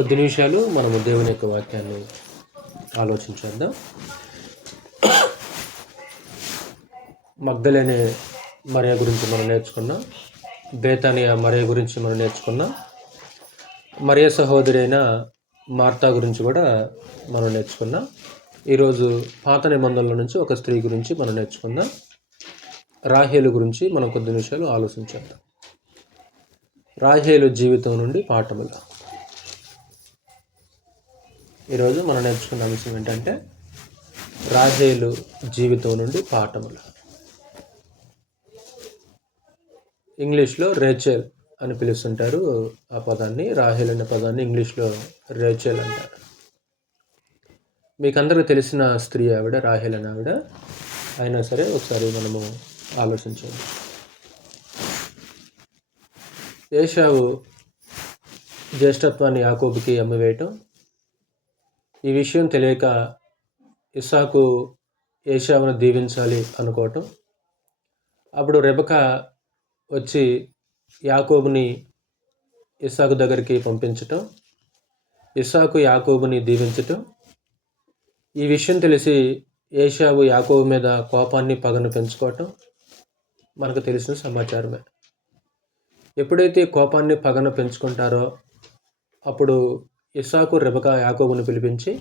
కొద్ది నిమిషాలు మనము దేవుని యొక్క వాక్యాన్ని ఆలోచించేద్దాం. మగ్దలేనే మరియ గురించి మనం నేర్చుకున్నాం. బేతానియా మరియ గురించి మనం నేర్చుకున్నాం. మరియ సహోదరి అయిన మార్తా గురించి కూడా మనం నేర్చుకున్నాం. ఈరోజు పాత నిబంధనల నుంచి ఒక స్త్రీ గురించి మనం నేర్చుకుందాం. రాహేలు గురించి మనం కొద్ది నిమిషాలు ఆలోచించేద్దాం. రాహేలు జీవితం నుండి పాఠములు. ఈరోజు మనం నేర్చుకున్న అంశం ఏంటంటే రాహేలు జీవితం నుండి పాఠములు. ఇంగ్లీష్లో రేచెల్ అని పిలుస్తుంటారు ఆ పదాన్ని. రాహేల్ అనే పదాన్ని ఇంగ్లీష్లో రేచెల్ అంటారు. మీకు అందరికీ తెలిసిన స్త్రీ ఆవిడ, రాహేల్ అనే ఆవిడ. అయినా సరే ఒకసారి మనము ఆలోచించండి. ఏశావు జ్యేష్ఠత్వాన్ని యాకోబుకి అమ్మివేయటం, ఈ విషయం తెలియక ఇస్సాకు ఏశావును దీవించాలి అనుకోవటం, అప్పుడు రెబెకా వచ్చి యాకోబుని ఇస్సాకు దగ్గరికి పంపించటం, ఇస్సాకు యాకోబుని దీవించటం, ఈ విషయం తెలిసి ఏశావు యాకోబు మీద కోపాన్ని పగను పెంచుకోవటం మనకు తెలిసిన సమాచారమే. ఎప్పుడైతే కోపాన్ని పగను పెంచుకుంటారో అప్పుడు ఇస్సాకు రెబెకా యాకోబుని పిలిపించి,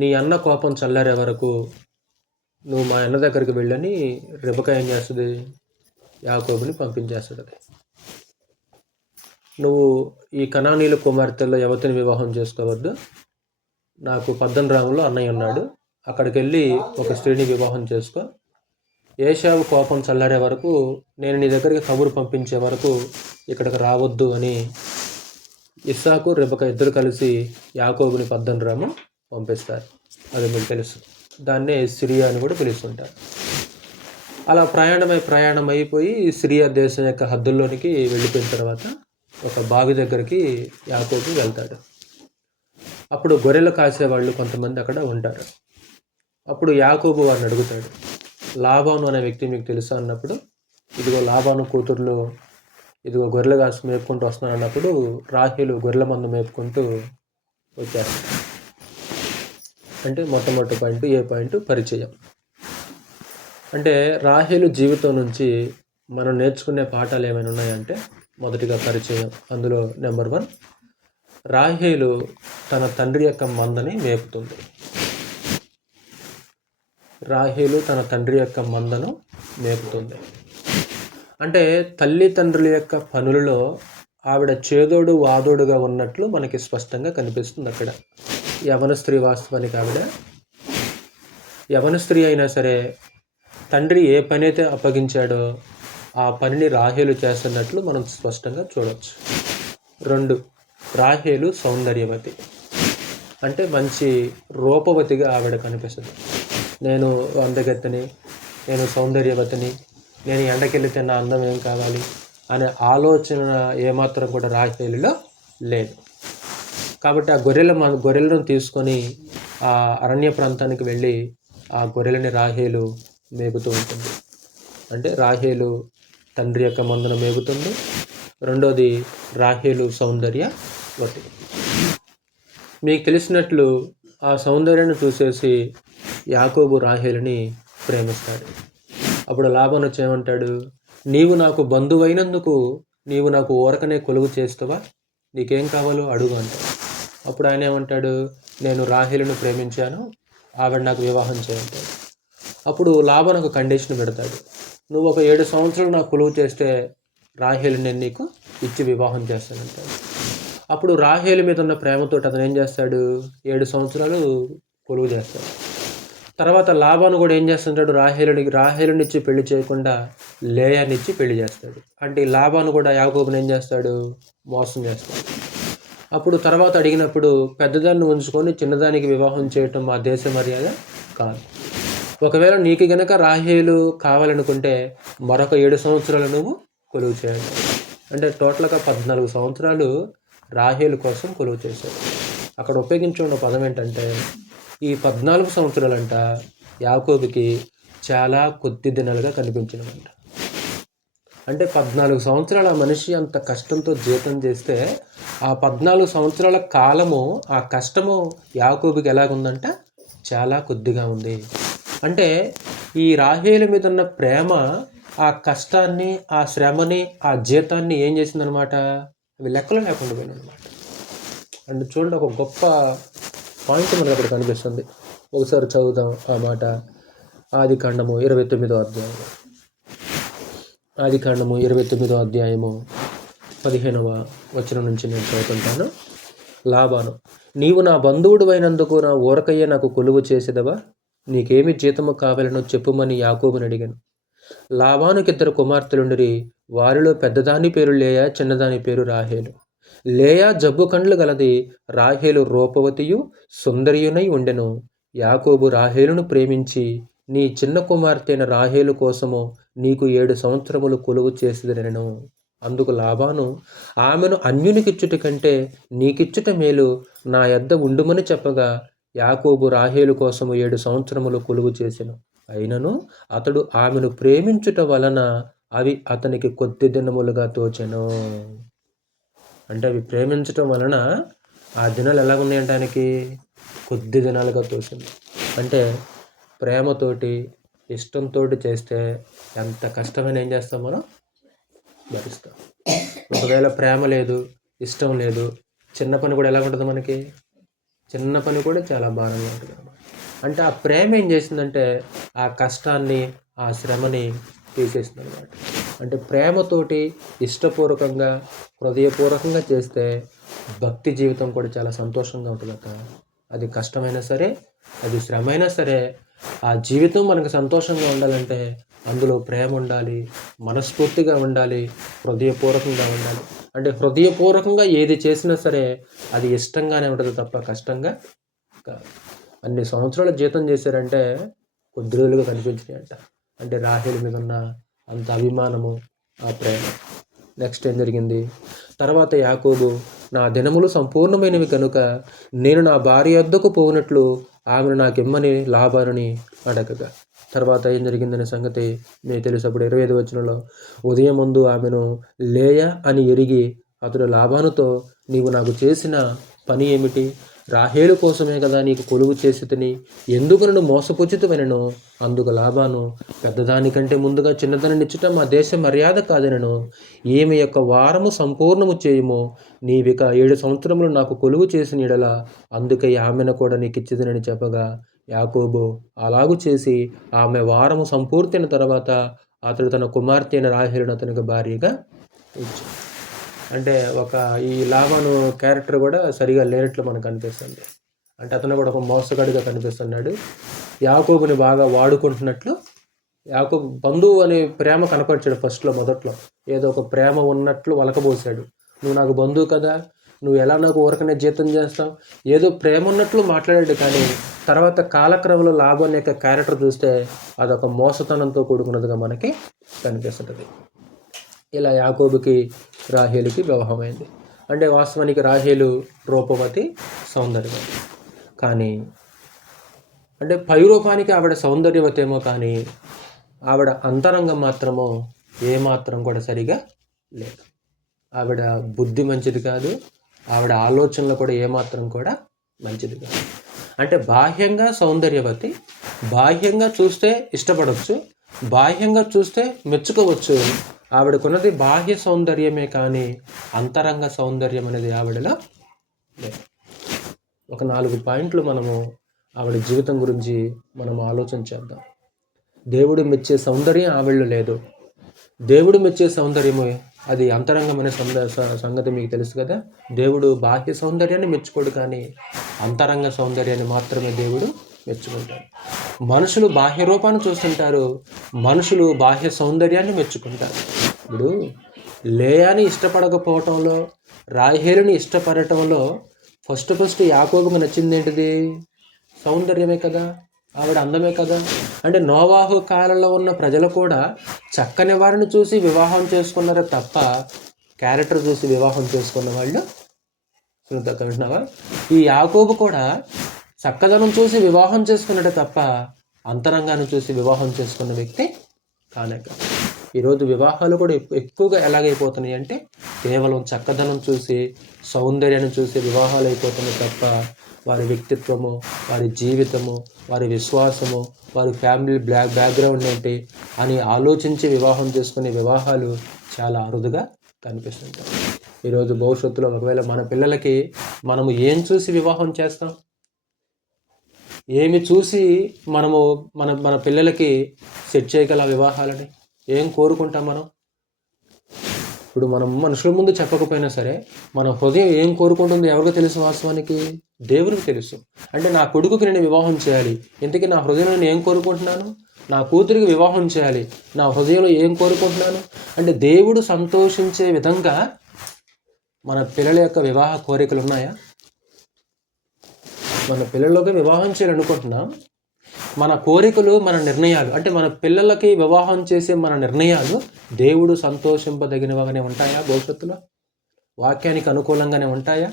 నీ అన్న కోపం చల్లారే వరకు నువ్వు మా అన్న దగ్గరికి వెళ్ళని రెబెకా ఏం చేస్తుంది, యాకోబుని పంపించేస్తుంది. నువ్వు ఈ కనానీయుల కుమార్తెల్లో ఎవరిని వివాహం చేసుకోవద్దు, నాకు పద్దనరాములో అన్నయ్య ఉన్నాడు, అక్కడికి వెళ్ళి ఒక స్త్రీని వివాహం చేసుకో, ఏశావు కోపం చల్లారే వరకు నేను నీ దగ్గరికి కబురు పంపించే వరకు ఇక్కడికి రావద్దు అని ఇస్సాకు రెబెకా ఇద్దరు కలిసి యాకోబుని పద్దనరాము పంపిస్తారు. అది మీకు తెలుసు. దాన్నే సిరియా అని కూడా పిలుస్తుంటారు. అలా ప్రయాణం అయిపోయి సిరియా దేశం యొక్క హద్దుల్లోనికి వెళ్ళిపోయిన తర్వాత ఒక బావి దగ్గరికి యాకోబు వెళ్తాడు. అప్పుడు గొర్రెలు కాసేవాళ్ళు కొంతమంది అక్కడ ఉంటారు. అప్పుడు యాకోబు వారిని అడుగుతాడు, లాబాను అనే వ్యక్తి మీకు తెలుసా అన్నప్పుడు, ఇదిగో లాబాను కూతుర్లు ఇదిగో గొర్రెలు కాసి మేపుకుంటూ వస్తున్నాను అన్నప్పుడు రాహేలు గొర్రెల మందు మేపుకుంటూ వచ్చేస్తాడు. అంటే మొట్టమొదటి పాయింట్, ఏ పాయింట్, పరిచయం. అంటే రాహేలు జీవితం నుంచి మనం నేర్చుకునే పాఠాలు ఏమైనా ఉన్నాయంటే, మొదటిగా పరిచయం. అందులో నెంబర్ 1, రాహేలు తన తండ్రి యొక్క మందని మేపుతుంది. రాహేలు తన తండ్రి యొక్క మందను మేపుతుంది. అంటే తల్లిదండ్రుల యొక్క పనులలో ఆవిడ చేదోడు వాదోడుగా ఉన్నట్లు మనకి స్పష్టంగా కనిపిస్తుంది. అక్కడ యవన స్త్రీ, వాస్తవానికి ఆవిడ యవన స్త్రీ అయినా సరే తండ్రి ఏ పని అయితే అప్పగించాడో ఆ పనిని రాహేలు చేస్తున్నట్లు మనం స్పష్టంగా చూడవచ్చు. 2, రాహేలు సౌందర్యవతి. అంటే మంచి రూపవతిగా ఆవిడ కనిపిస్తుంది. నేను అందగత్తెని, నేను సౌందర్యవతిని, నేను ఎండకెళ్ళితే నా అందం ఏం కావాలి అనే ఆలోచన ఏమాత్రం కూడా రాహేలులో లేదు. కాబట్టి ఆ గొర్రెలను తీసుకొని ఆ అరణ్య ప్రాంతానికి వెళ్ళి ఆ గొర్రెలని రాహేలు మేపుతూ ఉంటుంది. అంటే రాహేలు తండ్రి యొక్క మందను మేపుతుంది. 2వది, రాహేలు సౌందర్యవతి. మీకు తెలిసినట్లు ఆ సౌందర్యాన్ని చూసేసి యాకోబు రాహేలుని ప్రేమిస్తాడు. అప్పుడు లాబాను వచ్చి ఏమంటాడు, నీవు నాకు బంధువైనందుకు నీవు నాకు ఊరకనే కొలువు చేస్తావా, నీకేం కావాలో అడుగు అంటాడు. అప్పుడు ఆయన ఏమంటాడు, నేను రాహేలును ప్రేమించాను, ఆవిడ నాకు వివాహం చేయంటాడు. అప్పుడు లాబాను ఒక కండిషన్ పెడతాడు, నువ్వు ఒక 7 సంవత్సరాలు నాకు కొలువు చేస్తే రాహేలు నేను నీకు ఇచ్చి వివాహం చేస్తానంటాడు. అప్పుడు రాహేలు మీద ఉన్న ప్రేమతో అతను ఏం చేస్తాడు, 7 సంవత్సరాలు కొలువు చేస్తాడు. తర్వాత లాబాను కూడా ఏం చేస్తుంటాడు, రాహేలునిచ్చి పెళ్లి చేయకుండా లేయానిచ్చి పెళ్లి చేస్తాడు. అంటే లాబాను కూడా యాకోబుని ఏం చేస్తాడు, మోసం చేస్తాడు. అప్పుడు తర్వాత అడిగినప్పుడు పెద్దదాన్ని ఉంచుకొని చిన్నదానికి వివాహం చేయటం మా దేశ మర్యాద కాదు. ఒకవేళ నీకు గనక రాహేలు కావాలనుకుంటే మరొక 7 సంవత్సరాలు నువ్వు కొలువు చేయాలి. అంటే టోటల్గా 14 సంవత్సరాలు రాహేలు కోసం కొలువు చేశాడు. అక్కడ ఉపయోగించుకున్న పదం ఏంటంటే, ఈ 14 సంవత్సరాలంట యాకోబుకి చాలా కొద్ది దినాలుగా కనిపించినవంట. అంటే 14 సంవత్సరాల మనిషి అంత కష్టంతో జీతం చేస్తే ఆ 14 సంవత్సరాల కాలము, ఆ కష్టము యాకోబుకి ఎలాగుందంట, చాలా కొద్దిగా ఉంది. అంటే ఈ రాహేలు మీద ఉన్న ప్రేమ ఆ కష్టాన్ని, ఆ శ్రమని, ఆ జీతాన్ని ఏం చేసిందనమాట, అవి లెక్కలు లేకుండా పోయినమాట. అంటే చూడండి, ఒక గొప్ప పాయింట్ మనకు అక్కడ కనిపిస్తుంది. ఒకసారి చదువుదాం ఆ మాట. ఆదికాండము 29వ అధ్యాయం. ఆదికాండము 29వ అధ్యాయము 15వ వచనం నుంచి నేను చదువుతుంటాను. లాబాను, నీవు నా బంధువుడు అయినందుకు నా ఊరకయ్యే నాకు కొలువు చేసేదవా? నీకేమి జీతము కావాలనో చెప్పుమని యాకోబుని అడిగాను. లాబానుకి 2 కుమార్తెలుండిరి. వారిలో పెద్దదాని పేరు లేయా, చిన్నదాని పేరు రాహేలు. లేయా జబ్బు కండ్లు గలది, రాహేలు రూపవతియు సుందరియునై ఉండెను. యాకోబు రాహేలును ప్రేమించి, నీ చిన్న కుమార్తె అయిన రాహేలు కోసము నీకు 7 సంవత్సరములు కొలువు చేసేదనెను. అందుకు లాబాను, ఆమెను అన్యునికిచ్చుట కంటే నీకిచ్చుట మేలు, నా యొద్ద ఉండుమని చెప్పగా యాకోబు రాహేలు కోసము 7 సంవత్సరములు కొలువు చేసెను. అయినను అతడు ఆమెను ప్రేమించుట వలన అవి అతనికి కొద్ది దినములుగా తోచెను. అంటే అవి ప్రేమించటం వలన ఆ దినాలు ఎలా ఉన్నాయంటే ఆయనకి కొద్ది దినాలుగా తోచింది. అంటే ప్రేమతోటి, ఇష్టంతో చేస్తే ఎంత కష్టమైన ఏం చేస్తాం, మనం భరిస్తాం. ఒకవేళ ప్రేమ లేదు, ఇష్టం లేదు, చిన్న పని కూడా ఎలా ఉంటుంది మనకి, చిన్న పని కూడా చాలా భారంగా ఉంటుంది అన్నమాట. అంటే ఆ ప్రేమ ఏం చేసిందంటే ఆ కష్టాన్ని, ఆ శ్రమని తీసేసింది అనమాట. అంటే ప్రేమతోటి, ఇష్టపూర్వకంగా, హృదయపూర్వకంగా చేస్తే భక్తి జీవితం కూడా చాలా సంతోషంగా ఉంటుందట. అది కష్టమైనా సరే, అది శ్రమ అయినా సరే, ఆ జీవితం మనకు సంతోషంగా ఉండాలంటే అందులో ప్రేమ ఉండాలి, మనస్ఫూర్తిగా ఉండాలి, హృదయపూర్వకంగా ఉండాలి. అంటే హృదయపూర్వకంగా ఏది చేసినా సరే అది ఇష్టంగానే ఉంటుంది తప్ప కష్టంగా కాదు. అన్ని సంవత్సరాల జీతం చేశారంటే కొద్ది రోజులుగా కనిపించినాయి అంట. అంటే రాహేలు మీద ఉన్న అంత అభిమానము, ఆ ప్రేమ. నెక్స్ట్ ఏం జరిగింది, తర్వాత యాకోబు, నా దినములు సంపూర్ణమైనవి కనుక నేను నా భార్య వద్దకు పోనట్లు ఆమెను నాకిమ్మని లాబానుని అడగగా. తర్వాత ఏం జరిగిందనే సంగతి మీకు తెలుసు. అప్పుడు 25వ వచనంలో, ఉదయం ముందు ఆమెను లేయా అని ఎరిగి అతడు లాబానుతో, నీవు నాకు చేసిన పని ఏమిటి? రాహేలు కోసమే కదా నీకు కొలువు చేసి తిని, ఎందుకు నన్ను మోసపుచ్చితమనెను. అందుకు లాబాను, పెద్దదానికంటే ముందుగా చిన్నదానినిచ్చుట మా దేశ మర్యాద కాదనెను. ఈమె యొక్క వారము సంపూర్ణము చేయుము, నీవిక 7 సంవత్సరములు నాకు కొలువు చేసిన యెడల అందుకే ఆమెను కూడా నీకు ఇచ్చిదనని చెప్పగా యాకోబు అలాగు చేసి ఆమె వారము సంపూర్తయిన తర్వాత అతడు తన కుమార్తె అయిన రాహేలును అతనికి భార్యగా ఇచ్చాడు. అంటే ఈ లాబాను క్యారెక్టర్ కూడా సరిగా లేనట్లు మనకు అనిపిస్తుంది. అంటే అతను కూడా ఒక మోసగాడిగా కనిపిస్తున్నాడు. యాకోబుని బాగా వాడుకుంటున్నట్లు యాకోబు బంధువు అనే ప్రేమ కనపరిచాడు మొదట్లో. ఏదో ఒక ప్రేమ ఉన్నట్లు వలకబోసాడు. నువ్వు నాకు బంధువు కదా, నువ్వు ఎలా నాకు ఊరకనే జీతం చేస్తావు, ఏదో ప్రేమ ఉన్నట్లు మాట్లాడాడు. కానీ తర్వాత కాలక్రమంలో లాభం యొక్క క్యారెక్టర్ చూస్తే అదొక మోసతనంతో కూడుకున్నదిగా మనకి కనిపిస్తుంటుంది. ఇలా యాకోబుకి రాహేలుకి వివాహమైంది. అంటే వాస్తవానికి రాహేలు రూపవతి, సౌందర్యవతి. కానీ అంటే పై రూపానికి ఆవిడ సౌందర్యవతి ఏమో, కానీ ఆవిడ అంతరంగం మాత్రమో ఏమాత్రం కూడా సరిగా లేదు. ఆవిడ బుద్ధి మంచిది కాదు, ఆవిడ ఆలోచనలు కూడా ఏమాత్రం కూడా మంచిది కాదు. అంటే బాహ్యంగా సౌందర్యవతి, బాహ్యంగా చూస్తే ఇష్టపడవచ్చు, బాహ్యంగా చూస్తే మెచ్చుకోవచ్చు. ఆవిడకున్నది బాహ్య సౌందర్యమే, కానీ అంతరంగ సౌందర్యం అనేది ఆవిడలో లేదు. ఒక 4 పాయింట్లు మనము ఆవిడ జీవితం గురించి మనం ఆలోచన చేద్దాం. దేవుడు మెచ్చే సౌందర్యం ఆవిడలో లేదు. దేవుడు మెచ్చే సౌందర్యము అది అంతరంగమైన సంగతి మీకు తెలుసు కదా. దేవుడు బాహ్య సౌందర్యాన్ని మెచ్చుకోడు, కానీ అంతరంగ సౌందర్యాన్ని మాత్రమే దేవుడు మెచ్చుకుంటాడు. మనుషులు బాహ్య రూపాన్ని చూస్తుంటారు, మనుషులు బాహ్య సౌందర్యాన్ని మెచ్చుకుంటారు. ఇప్పుడు లేయాని ఇష్టపడకపోవటంలో, రాహేలుని ఇష్టపడటంలో ఫస్ట్ యాకోబుకు నచ్చింది ఏంటిది? సౌందర్యమే కదా, ఆవిడ అందమే కదా. అంటే నోవాహు కాలంలో ఉన్న ప్రజలు కూడా చక్కని వారిని చూసి వివాహం చేసుకున్నారే తప్ప క్యారెక్టర్ చూసి వివాహం చేసుకున్న వాళ్ళు వింటున్నావా? ఈ యాకోబు కూడా చక్కదనం చూసి వివాహం చేసుకున్నాడే తప్ప అంతరంగాన్ని చూసి వివాహం చేసుకున్న వ్యక్తి కానే కాదు. ఈరోజు వివాహాలు కూడా ఎక్కువగా ఎలాగైపోతున్నాయి అంటే కేవలం చక్కదనం చూసి, సౌందర్యాన్ని చూసి వివాహాలు అయిపోతున్నాయి తప్ప వారి వ్యక్తిత్వము, వారి జీవితము, వారి విశ్వాసము, వారి ఫ్యామిలీ బ్యాక్గ్రౌండ్ ఏంటి అని ఆలోచించి వివాహం చేసుకునే వివాహాలు చాలా అరుదుగా కనిపిస్తుంటాయి. ఈరోజు భవిష్యత్తులో ఒకవేళ మన పిల్లలకి మనము ఏం చూసి వివాహం చేస్తాం, ఏమి చూసి మనము మన పిల్లలకి సెట్ చేయగల వివాహాలని ఏం కోరుకుంటాం మనం? ఇప్పుడు మనం మనుషుల ముందు చెప్పకపోయినా సరే మన హృదయం ఏం కోరుకుంటుందో ఎవరికి తెలుసు? వాస్తవానికి దేవునికి తెలుసు. అంటే నా కొడుకుకి నేను వివాహం చేయాలి, ఇంతకీ నా హృదయంలో నేను ఏం కోరుకుంటున్నాను? నా కూతురికి వివాహం చేయాలి, నా హృదయంలో ఏం కోరుకుంటున్నాను? అంటే దేవుడు సంతోషించే విధంగా మన పిల్లల యొక్క వివాహ కోరికలు ఉన్నాయా? మన పిల్లలకి వివాహం చేయాలనుకుంటున్నాం, మన కోరికలు, మన నిర్ణయాలు, అంటే మన పిల్లలకి వివాహం చేసే మన నిర్ణయాలు దేవుడు సంతోషింపదగినవిగానే ఉంటాయా? భవిష్యత్తులో వాక్యానికి అనుకూలంగానే ఉంటాయా?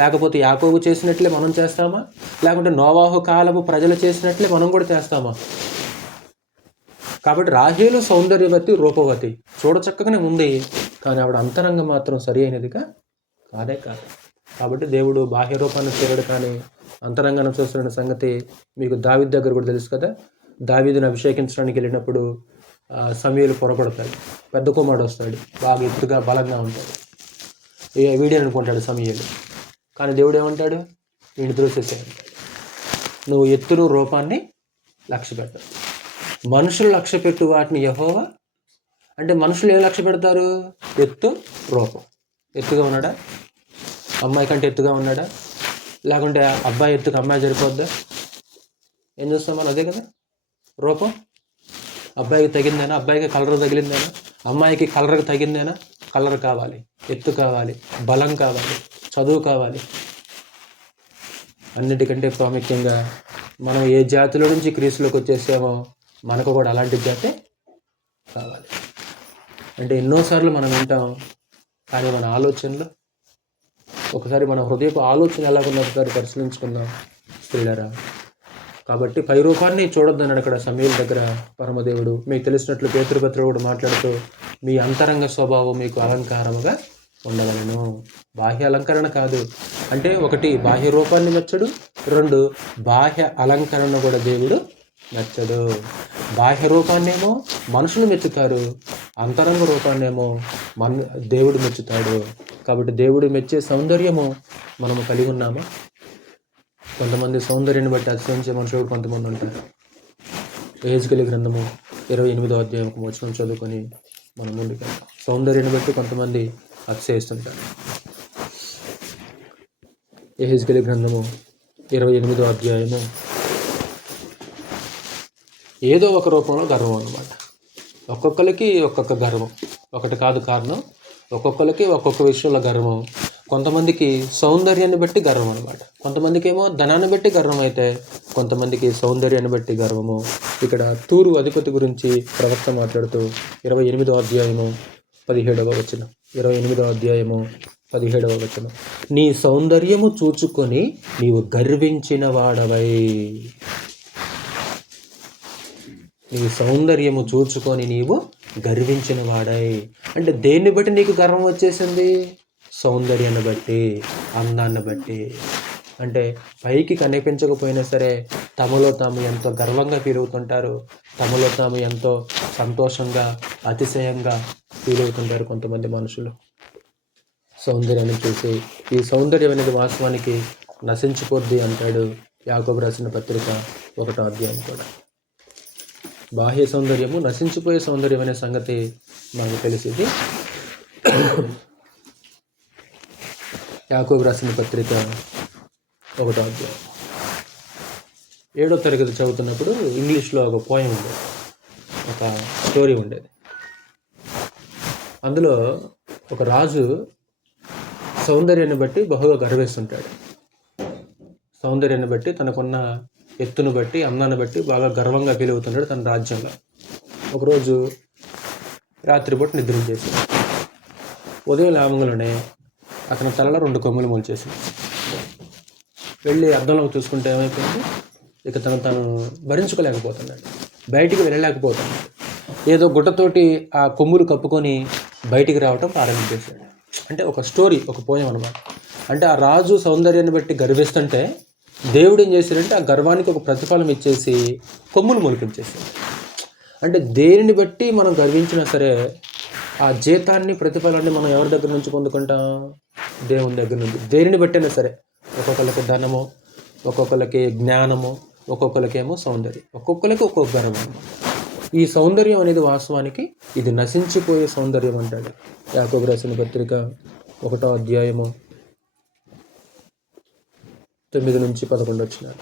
లేకపోతే యాకోబు చేసినట్లే మనం చేస్తామా? లేకుంటే నోవాహు కాలపు ప్రజలు చేసినట్లే మనం కూడా చేస్తామా? కాబట్టి రాహేలు సౌందర్యవతి, రూపవతి, చూడచక్కగానే ఉంది, కానీ ఆవిడ అంతరంగం మాత్రం సరి అయినదిగా కాదే కాదు. కాబట్టి దేవుడు బాహ్య రూపాన్ని చూడడు, కానీ అంతరంగాన్ని చూస్తున్న సంగతి మీకు దావీదు దగ్గర కూడా తెలుసు కదా. దావీదుని అభిషేకించడానికి వెళ్ళినప్పుడు సమూయేలు పొరపడతాడు, పెద్ద కుమారుడు వస్తాడు, బాగా ఎత్తుగా బలంగా ఉంటాడు, వీడియో అనుకుంటాడు సమూయేలు. కానీ దేవుడు ఏమంటాడు? వీడిని ద్రోసేసేయంటాడు. నువ్వు ఎత్తును, రూపాన్ని లక్ష్య పెట్టావు. మనుషులు లక్ష్య పెట్టు వాటిని యెహోవా. అంటే మనుషులు ఏం లక్ష్య పెడతారు? ఎత్తు, రూపం. ఎత్తుగా ఉన్నాడా? అమ్మాయి కంటే ఎత్తుగా ఉన్నాడా? లేకుంటే అబ్బాయి ఎత్తుకు అమ్మాయి సరిపోద్దా? ఏం చూస్తాం మనం? అదే కదా రూపం. అబ్బాయికి తగిందేనా? అబ్బాయికి కలర్ తగిలిందేనా? అమ్మాయికి కలర్కి తగిందేనా? కలర్ కావాలి, ఎత్తు కావాలి, బలం కావాలి, చదువు కావాలి. అన్నిటికంటే ప్రాముఖ్యంగా మనం ఏ జాతిలో నుంచి క్రీస్తులోకి వచ్చేసామో మనకు కూడా అలాంటి జాతే కావాలి. అంటే ఎన్నోసార్లు మనం వింటాం, కానీ మన ఆలోచనలు, ఒకసారి మన హృదయపు ఆలోచన ఎలాగున్నా ఒకసారి పరిశీలించుకుందాం స్త్రీలరా. కాబట్టి పై రూపాన్ని చూడొద్దన్నాడు అక్కడ సమూయేలు దగ్గర పరమదేవుడు. మీకు తెలిసినట్లు పేతురు కూడా మాట్లాడుతూ మీ అంతరంగ స్వభావం మీకు అలంకారముగా ఉండవలను. బాహ్య అలంకరణ కాదు, అంటే ఒకటి బాహ్య రూపాన్ని మెచ్చడు, రెండు బాహ్య అలంకరణ కూడా దేవుడు మెచ్చడు. బాహ్య రూపాన్నేమో మనుషులు మెచ్చుతారు, అంతరంగ రూపాన్నేమో దేవుడు మెచ్చుతాడు. కాబట్టి దేవుడు మెచ్చే సౌందర్యము మనము కలిగి ఉన్నామా? కొంతమంది సౌందర్యాన్ని బట్టి అతిశయించే మనుషులు కొంతమంది ఉంటారు. యెహెజ్కేలు గ్రంథము 28వ అధ్యాయం వచనం చదువుకొని మనం ముందుకు సౌందర్యాన్ని బట్టి కొంతమంది అతిశయిస్తుంటారు. యెహెజ్కేలు గ్రంథము 28వ అధ్యాయము ఏదో ఒక రూపంలో గర్వం అన్నమాట. ఒక్కొక్కరికి ఒక్కొక్క గర్వం, ఒకటి కాదు కారణం. ఒక్కొక్కరికి ఒక్కొక్క విషయంలో గర్వం. కొంతమందికి సౌందర్యాన్ని బట్టి గర్వం అనమాట, కొంతమందికి ఏమో ధనాన్ని బట్టి గర్వం అయితే కొంతమందికి సౌందర్యాన్ని బట్టి గర్వము. ఇక్కడ తూరు అధిపతి గురించి ప్రవక్త మాట్లాడుతూ 28వ అధ్యాయము 17వ వచనం, 28వ అధ్యాయము 17వ వచనం, నీ సౌందర్యము చూచుకొని నీవు గర్వించిన వాడవై. నీ సౌందర్యము చూచుకొని నీవు గర్వించిన వాడై. అంటే దేన్ని బట్టి నీకు గర్వం వచ్చేసింది? సౌందర్యాన్ని బట్టి, అందాన్ని బట్టి. అంటే పైకి కనిపించకపోయినా సరే తమలో తాము ఎంతో గర్వంగా ఫీల్ అవుతుంటారు, తమలో తాము ఎంతో సంతోషంగా, అతిశయంగా ఫీల్ అవుతుంటారు కొంతమంది మనుషులు సౌందర్యాన్ని చూసి. ఈ సౌందర్యం అనేది వాస్తవానికి నశించిపోద్ది అంటాడు యాకోబు రాసిన పత్రిక 1వ అధ్యాయం కూడా. బాహ్య సౌందర్యము నశించిపోయే సౌందర్యం అనే సంగతి మనకు తెలిసింది. యాకోబు రాసిన పత్రిక 1వ అధ్యాయం 7వ తరగతి చదువుతున్నప్పుడు ఇంగ్లీష్లో ఒక పోయం ఉండేది, ఒక స్టోరీ ఉండేది. అందులో ఒక రాజు సౌందర్యాన్ని బట్టి బహుగా గర్విస్తుంటాడు. సౌందర్యాన్ని బట్టి, తనకున్న ఎత్తును బట్టి, అందాన్ని బట్టి బాగా గర్వంగా ఫీల్ అవుతుంటాడు తన రాజ్యంలో. ఒకరోజు రాత్రిపూట నిద్రించేసింది. ఉదయం లేవగానే అతని తలలో 2 కొమ్ములు మొలిచేసింది. వెళ్ళి అద్దంలోకి చూసుకుంటే ఏమైపోయింది, ఇక తను భరించుకోలేకపోతున్నాడు, బయటికి వెళ్ళలేకపోతున్నాడు. ఏదో గుట్టతోటి ఆ కొమ్ములు కప్పుకొని బయటికి రావటం ప్రారంభించేశాడు. అంటే ఒక స్టోరీ, ఒక పోయం అనమాట. అంటే ఆ రాజు సౌందర్యాన్ని బట్టి గర్విస్తుంటే దేవుడు ఏం చేశాడంటే ఆ గర్వానికి ఒక ప్రతిఫలం ఇచ్చేసి కొమ్ములు మొలిపించేసాడు. అంటే దేనిని బట్టి మనం గర్వించినా సరే ఆ జీతాన్ని, ప్రతిఫలాన్ని మనం ఎవరి దగ్గర నుంచి పొందుకుంటాం? దేవుని దగ్గర నుంచి. దేనిని బట్టైనా సరే, ఒక్కొక్కరికి ధనము, ఒక్కొక్కరికి జ్ఞానము, ఒక్కొక్కరికేమో సౌందర్యం, ఒక్కొక్కరికి ఒక్కొక్క గర్వం. ఈ సౌందర్యం అనేది వాస్తవానికి ఇది నశించిపోయే సౌందర్యం అంటాడు. యాకోబు రాసిన పత్రిక 1వ అధ్యాయము 9-11 వచ్చినాడు.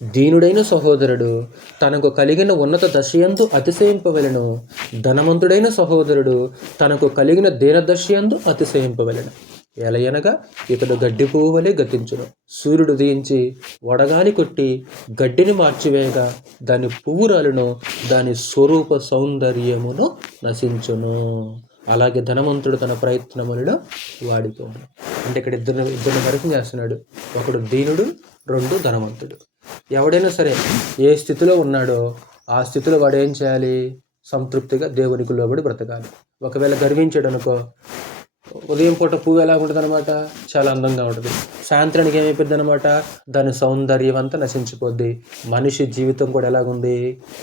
దీనుడైన సహోదరుడు తనకు కలిగిన ఉన్నత దశయందు అతిశయింపవలెను, ధనవంతుడైన సహోదరుడు తనకు కలిగిన దీనదశయందు అతిశయింపవలెను. ఎలయనగా ఇతడు గడ్డి పువ్వు వలె గతించును. సూర్యుడు ఉదయించి వడగాలి కొట్టి గడ్డిని మార్చివేయగా దాని పువ్వు రాలును, దాని స్వరూప సౌందర్యమును నశించును. అలాగే ధనవంతుడు తన ప్రయత్నములలో వాడిపోను. అంటే ఇక్కడ ఇద్దరిని పరిచయం చేస్తున్నాడు. ఒకడు దీనుడు, 2 ధనవంతుడు. ఎవడైనా సరే ఏ స్థితిలో ఉన్నాడో ఆ స్థితిలో వాడు ఏం చేయాలి? సంతృప్తిగా దేవునికి లోబడి బ్రతకాలి. ఒకవేళ గర్వించాడు అనుకో, ఉదయం పూట పువ్వు ఎలా ఉంటుంది అనమాట? చాలా అందంగా ఉంటుంది. సాయంత్రానికి ఏమైపోద్ది అనమాట? దాని సౌందర్యం అంతా నశించిపోద్ది. మనిషి జీవితం కూడా ఎలాగుంది?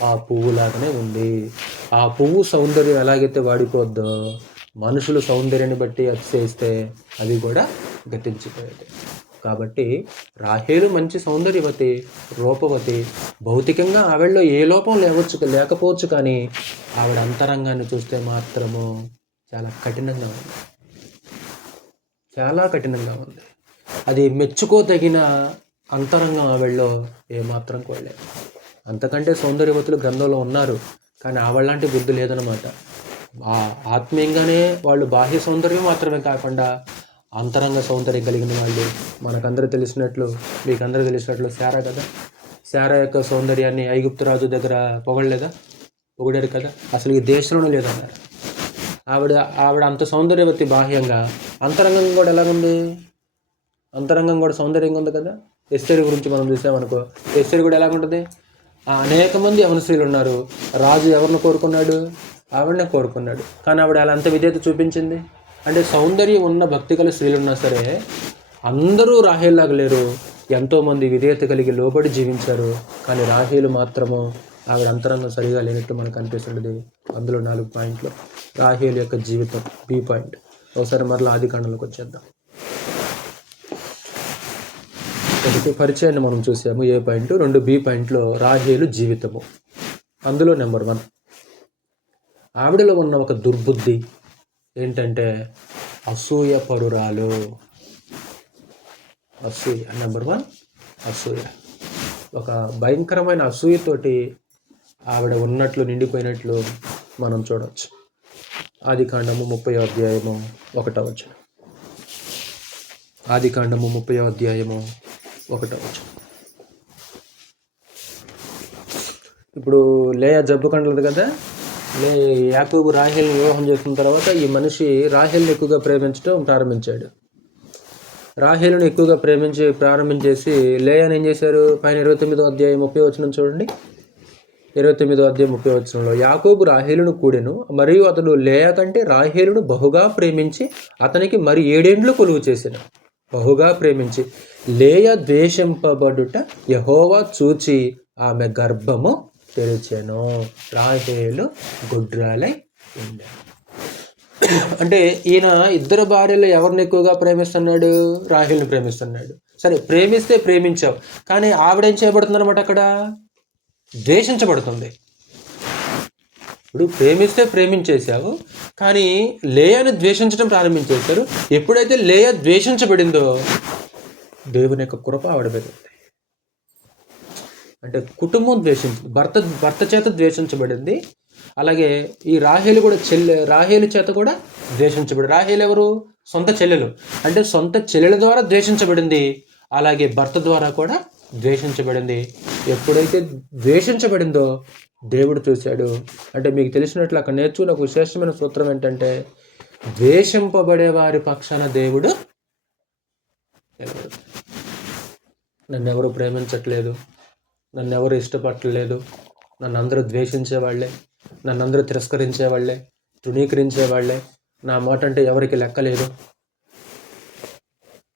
ఆ పువ్వులాగానే ఉంది. ఆ పువ్వు సౌందర్యం ఎలాగైతే వాడిపోద్దో, మనుషులు సౌందర్యాన్ని బట్టి అతిశయిస్తే అది కూడా గతించిపోయేది. కాబట్టి రాహేలు మంచి సౌందర్యవతి, రూపవతి. భౌతికంగా ఆవిడలో ఏ లోపం లేకపోవచ్చు, కానీ ఆవిడ అంతరంగాన్ని చూస్తే మాత్రము చాలా కఠినంగా ఉంది. చాలా కఠినంగా ఉంది. అది మెచ్చుకోదగిన అంతరంగం ఆవిడలో ఏమాత్రం కూడా లేదు. అంతకంటే సౌందర్యవతులు గ్రంథంలో ఉన్నారు, కానీ ఆవిడలాంటి బుద్ధి లేదనమాట. ఆత్మీయంగానే వాళ్ళు బాహ్య సౌందర్యం మాత్రమే కాకుండా అంతరంగ సౌందర్యం కలిగిన వాళ్ళు. మనకందరూ తెలిసినట్లు, మీకందరూ తెలిసినట్లు శారా కదా. శారా యొక్క సౌందర్యాన్ని ఐగుప్తు రాజు దగ్గర పొగడారు కదా. అసలు ఈ దేశంలోనే లేదన్నారు. ఆవిడ అంత సౌందర్యవతి బాహ్యంగా, అంతరంగం కూడా ఎలాగుంది? అంతరంగం కూడా సౌందర్యంగా ఉంది కదా. ఎస్తేరు గురించి మనం చూసామనుకో, ఎస్తేరు కూడా ఎలాగుంటుంది? అనేక మంది యవన స్త్రీలు ఉన్నారు. రాజు ఎవరిని కోరుకున్నాడు? ఆవిడనే కోరుకున్నాడు. కానీ ఆవిడ అలా అంత విధేయత చూపించింది. అంటే సౌందర్యం ఉన్న భక్తి గల స్త్రీలు ఉన్నా సరే అందరూ రాహేల్లాగా లేరు. ఎంతోమంది విధేయత కలిగి లోబడి జీవించారు. కానీ రాహేలు మాత్రము ఆవిడ అంతరంగం సరిగా లేనట్టు మనకు అనిపిస్తుంది. అందులో 4 పాయింట్లు. రాహేలు యొక్క జీవితం బి పాయింట్. ఒకసారి మరలా ఆదికాండంలోకి వచ్చేద్దాం. ఒకటి పరిచయాన్ని మనం చూసాము, ఏ పాయింట్. 2 బి పాయింట్లో రాహేలు జీవితము. అందులో నెంబర్ 1 ఆవిడలో ఉన్న ఒక దుర్బుద్ధి ఏంటంటే అసూయ పరురాలు. అసూయ నెంబర్ 1. అసూయ. ఒక భయంకరమైన అసూయతోటి ఆవిడ ఉన్నట్లు, నిండిపోయినట్లు మనం చూడవచ్చు. ఆదికాండము 30వ అధ్యాయము 1వ వచనం. ఆదికాండము 30వ అధ్యాయము 1వ వచనం. ఇప్పుడు లేయా జబ్బు కండలది కదా. యాకోబు రాహేల్ని వివాహం చేసుకున్న తర్వాత ఈ మనిషి రాహేల్ని ఎక్కువగా ప్రేమించడం ప్రారంభించాడు. రాహేలుని ఎక్కువగా ప్రారంభించేసి లేయాని ఏం చేశారు? పైన 29వ అధ్యాయం 30వ వచనం చూడండి. 29వ అధ్యాయం 30వ వచనంలో, యాకోబు రాహేలును కూడెను, మరియు అతడు లేయా కంటే రాహేలును బహుగా ప్రేమించి అతనికి మరి 7 ఏండ్లు కొలువు చేసిన. బహుగా ప్రేమించి లేయా ద్వేషింపబడుట యెహోవా చూచి ఆమె గర్భము తెరిచెను. రాహేలు గుడ్రాలై ఉండే. అంటే ఈయన ఇద్దరు భార్యలు ఎవరిని ఎక్కువగా ప్రేమిస్తున్నాడు? రాహేలుని ప్రేమిస్తున్నాడు. సరే, ప్రేమిస్తే ప్రేమించావు, కానీ ఆవిడేం చేయబడుతుంది అనమాట? అక్కడ ద్వేషించబడుతుంది. ఇప్పుడు ప్రేమిస్తే ప్రేమించేశావు, కానీ లేయాను ద్వేషించడం ప్రారంభించేశారు. ఎప్పుడైతే లేయా ద్వేషించబడిందో దేవుని యొక్క కృప ఆవిడ మీద ఉంది. అంటే కుటుంబం భర్త చేత ద్వేషించబడింది. అలాగే ఈ రాహేలు కూడా రాహేలు చేత కూడా ద్వేషించబడి. రాహేలు ఎవరు? సొంత చెల్లెలు. అంటే సొంత చెల్లెల ద్వారా ద్వేషించబడింది. అలాగే భర్త ద్వారా కూడా ద్వేషించబడింది. ఎప్పుడైతే ద్వేషించబడిందో దేవుడు చూశాడు. అంటే మీకు తెలిసినట్లు అక్కడ నేర్చుకున్న ఒక విశేషమైన సూత్రం ఏంటంటే, ద్వేషింపబడే వారి పక్షాన దేవుడు నిలబడతాడు. నన్నెవరు ప్రేమించట్లేదు, నన్ను ఎవరు ఇష్టపడలేదు, నన్ను అందరూ ద్వేషించేవాళ్లే, నన్ను అందరూ తిరస్కరించేవాళ్లే, తృణీకరించేవాళ్లే, నా మాట అంటే ఎవరికి లెక్కలేదు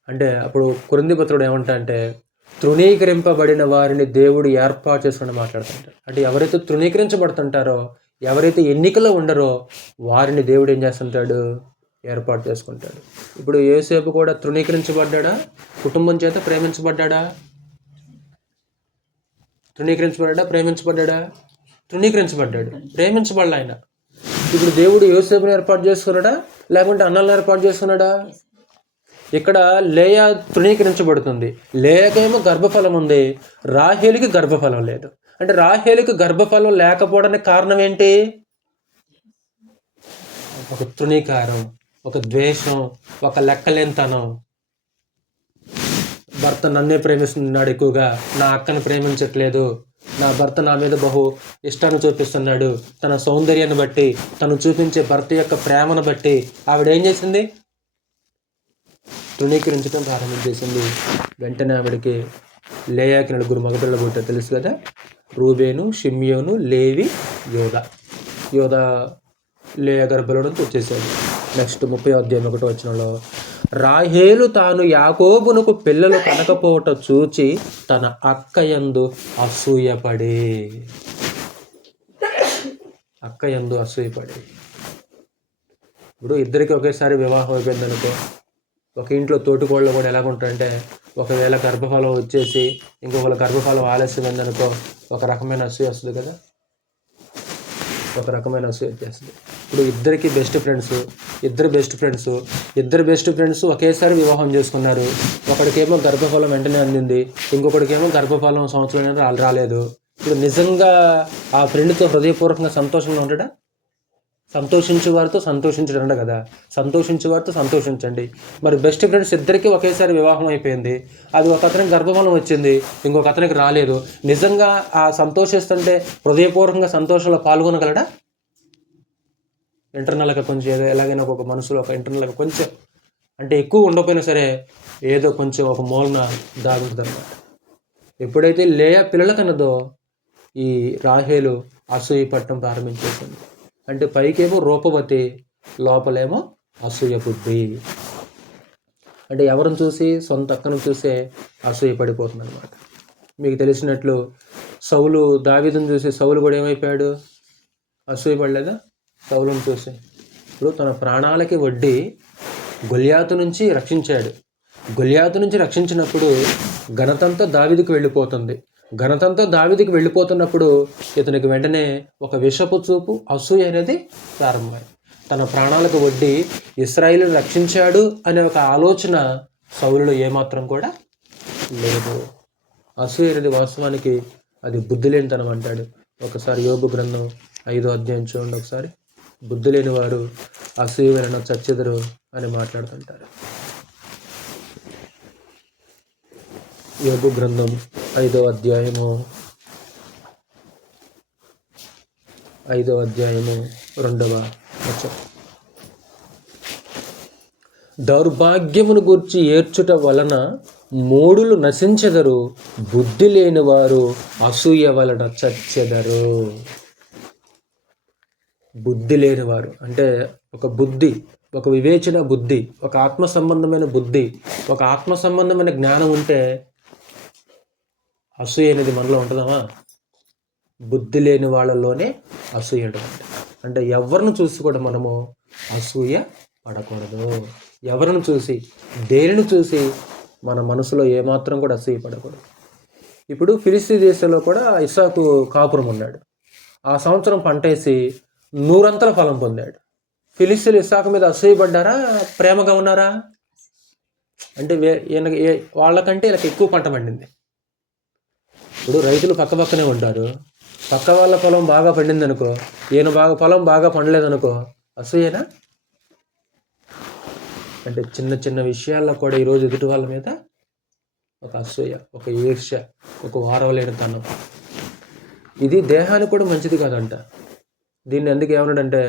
అంటే అప్పుడు కొరింథీ పత్రుడు ఏమంటా అంటే తృణీకరింపబడిన వారిని దేవుడు ఏర్పాటు చేసుకుని మాట్లాడుతుంటాడు. అంటే ఎవరైతే తృణీకరించబడుతుంటారో, ఎవరైతే ఎన్నికలో ఉండరో వారిని దేవుడు ఏం చేస్తుంటాడు? ఏర్పాటు చేసుకుంటాడు. ఇప్పుడు యోసేపు కూడా తృణీకరించబడ్డా, కుటుంబం చేత ప్రేమించబడ్డా? ప్రేమించబడ్డా? తృణీకరించబడ్డాడు, ప్రేమించబడ్డా ఆయన. ఇప్పుడు దేవుడు యోసేపుని ఏర్పాటు చేసుకున్నాడా, లేకుంటే అన్నలను ఏర్పాటు చేసుకున్నాడా? ఇక్కడ లేయా తృణీకరించబడుతుంది. లేయాకేమో గర్భఫలం ఉంది, రాహేలుకి గర్భఫలం లేదు. అంటే రాహేలుకి గర్భఫలం లేకపోవడానికి కారణం ఏంటి? ఒక తృణీకారం, ఒక ద్వేషం, ఒక లెక్కలేనితనం. భర్త నన్నే ప్రేమిస్తున్నాడు ఎక్కువగా, నా అక్కని ప్రేమించట్లేదు, నా భర్త నా మీద బహు ఇష్టాన్ని చూపిస్తున్నాడు. తన సౌందర్యాన్ని బట్టి, తను చూపించే భర్త యొక్క ప్రేమను బట్టి ఆవిడ ఏం చేసింది? తృణీకరించడం ప్రారంభించేసింది. వెంటనే ఆవిడకి లేయాకి 4 మగపిల్లలు పుట్టారు, తెలుసు కదా. రూబేను, షిమ్యోను, లేవి, యోధా. యోధా లేయా గర్భంలోంచి వచ్చేసాడు. నెక్స్ట్ 30:1 రాహేలు తాను యాకోబునకు పిల్లలు కనకపోవట చూచి తన అక్క యందు అసూయపడి. ఇప్పుడు ఇద్దరికి ఒకేసారి వివాహం అయిపోయింది అనుకో, ఒక ఇంట్లో తోటికోళ్ళు కూడా ఎలాగుంటారంటే, ఒకవేళ గర్భఫలం వచ్చేసి ఇంకొకళ్ళ గర్భఫలం ఆలస్యమైంది అనుకో, ఒక రకమైన అసూయ వస్తుంది కదా, వచ్చేస్తుంది. ఇప్పుడు ఇద్దరు బెస్ట్ ఫ్రెండ్స్ ఒకేసారి వివాహం చేసుకున్నారు. ఒకడికేమో గర్భఫలం వెంటనే అందింది, ఇంకొకడికేమో గర్భఫలం సంవత్సరం రాలేదు. ఇప్పుడు నిజంగా ఆ ఫ్రెండ్తో హృదయపూర్వకంగా సంతోషంగా ఉంటాడా? సంతోషించే వారితో సంతోషించడంట కదా, సంతోషించే వారితో సంతోషించండి. మరి బెస్ట్ ఫ్రెండ్స్ ఇద్దరికి ఒకేసారి వివాహం అయిపోయింది, అది ఒక అతనికి గర్భఫలం వచ్చింది, ఇంకొక అతనికి రాలేదు. నిజంగా ఆ సంతోషిస్తుంటే హృదయపూర్వకంగా సంతోషంలో పాల్గొనగలడా? ఇంటర్నల్గా కొంచెం ఏదో ఎలాగైనా ఒక మనసులో ఒక ఇంటర్నల్గా కొంచెం అంటే ఎక్కువ ఉండకపోయినా సరే ఏదో కొంచెం ఒక మూలన దాగుంటుంది అన్నమాట. ఎప్పుడైతే లేయా పిల్లల కన్నదో ఈ రాహేలు అసూయ పట్టడం ప్రారంభించేసింది. అంటే పైకేమో రూపవతి, లోపలేమో అసూయ బుద్ధి. అంటే ఎవరిని చూసి? సొంత అక్కను చూసే అసూయ పడిపోతుంది అనమాట. మీకు తెలిసినట్లు సౌలు దావీదుని చూసి సౌలు కూడా ఏమైపోయాడు? అసూయ పడలేదా సౌలుని చూసి? ఇప్పుడు తన ప్రాణాలకి వడ్డీ గొల్యాతు నుంచి రక్షించాడు. గొల్యాతు నుంచి రక్షించినప్పుడు ఘనతంతా దావీదుకు వెళ్ళిపోతుంది. ఘనతంతా దావీదుకు వెళ్ళిపోతున్నప్పుడు ఇతనికి వెంటనే ఒక విషపు చూపు, అసూయ అనేది ప్రారంభమైంది. తన ప్రాణాలకు వడ్డీ ఇశ్రాయేలును రక్షించాడు అనే ఒక ఆలోచన సౌలులో ఏమాత్రం కూడా లేదు. అసూయ అనేది వాస్తవానికి అది బుద్ధి లేనితనం అంటాడు. ఒకసారి యోబు గ్రంథం 5వ అధ్యాయం చూడండి ఒకసారి. బుద్ధి లేని వారు అసూయ వలన చచ్చెదరు అని మాట్లాడుతుంటారు. యోబు గ్రంథం 5వ అధ్యాయము 2వ వచనం. దౌర్భాగ్యమును గూర్చి ఏడ్చుట వలన మూఢులు నశించెదరు, బుద్ధి లేని వారు అసూయ వలన చచ్చెదరు. బుద్ధి లేనివారు అంటే ఒక బుద్ధి, ఒక వివేచన బుద్ధి, ఒక ఆత్మ సంబంధమైన బుద్ధి, ఒక ఆత్మ సంబంధమైన జ్ఞానం ఉంటే అసూయ అనేది మనలో ఉంటుందమ్మా? బుద్ధి లేని వాళ్ళలోనే అసూయ ఉంటుంది. అంటే ఎవరిని చూసి కూడా మనము అసూయ పడకూడదు. ఎవరిని చూసి, దేనిని చూసి మన మనసులో ఏమాత్రం కూడా అసూయ పడకూడదు. ఇప్పుడు ఫిలిస్తీ దేశంలో కూడా ఇస్సాకు కాపురం ఉన్నాడు. ఆ సంవత్సరం పంటేసి 100 ఫలం పొందాడు. ఫిలిస్తీన్లు ఇస్సాకు మీద అసూయపడ్డారా, ప్రేమగా ఉన్నారా? అంటే వాళ్ళకంటే వీళ్ళకి ఎక్కువ పంట పండింది. ఇప్పుడు రైతులు పక్కనే ఉంటారు. పక్క వాళ్ళ పొలం బాగా పండింది అనుకో, ఈయన పొలం బాగా పండలేదనుకో, అసూయేనా? అంటే చిన్న చిన్న విషయాల్లో కూడా ఈరోజు ఎదుటి వాళ్ళ మీద ఒక అసూయ, ఒక ఈర్ష్య, ఒక వారవలేనితనం. ఇది దేహానికి కూడా మంచిది కాదంట. దీన్ని ఎందుకు ఏమన్నాడంటే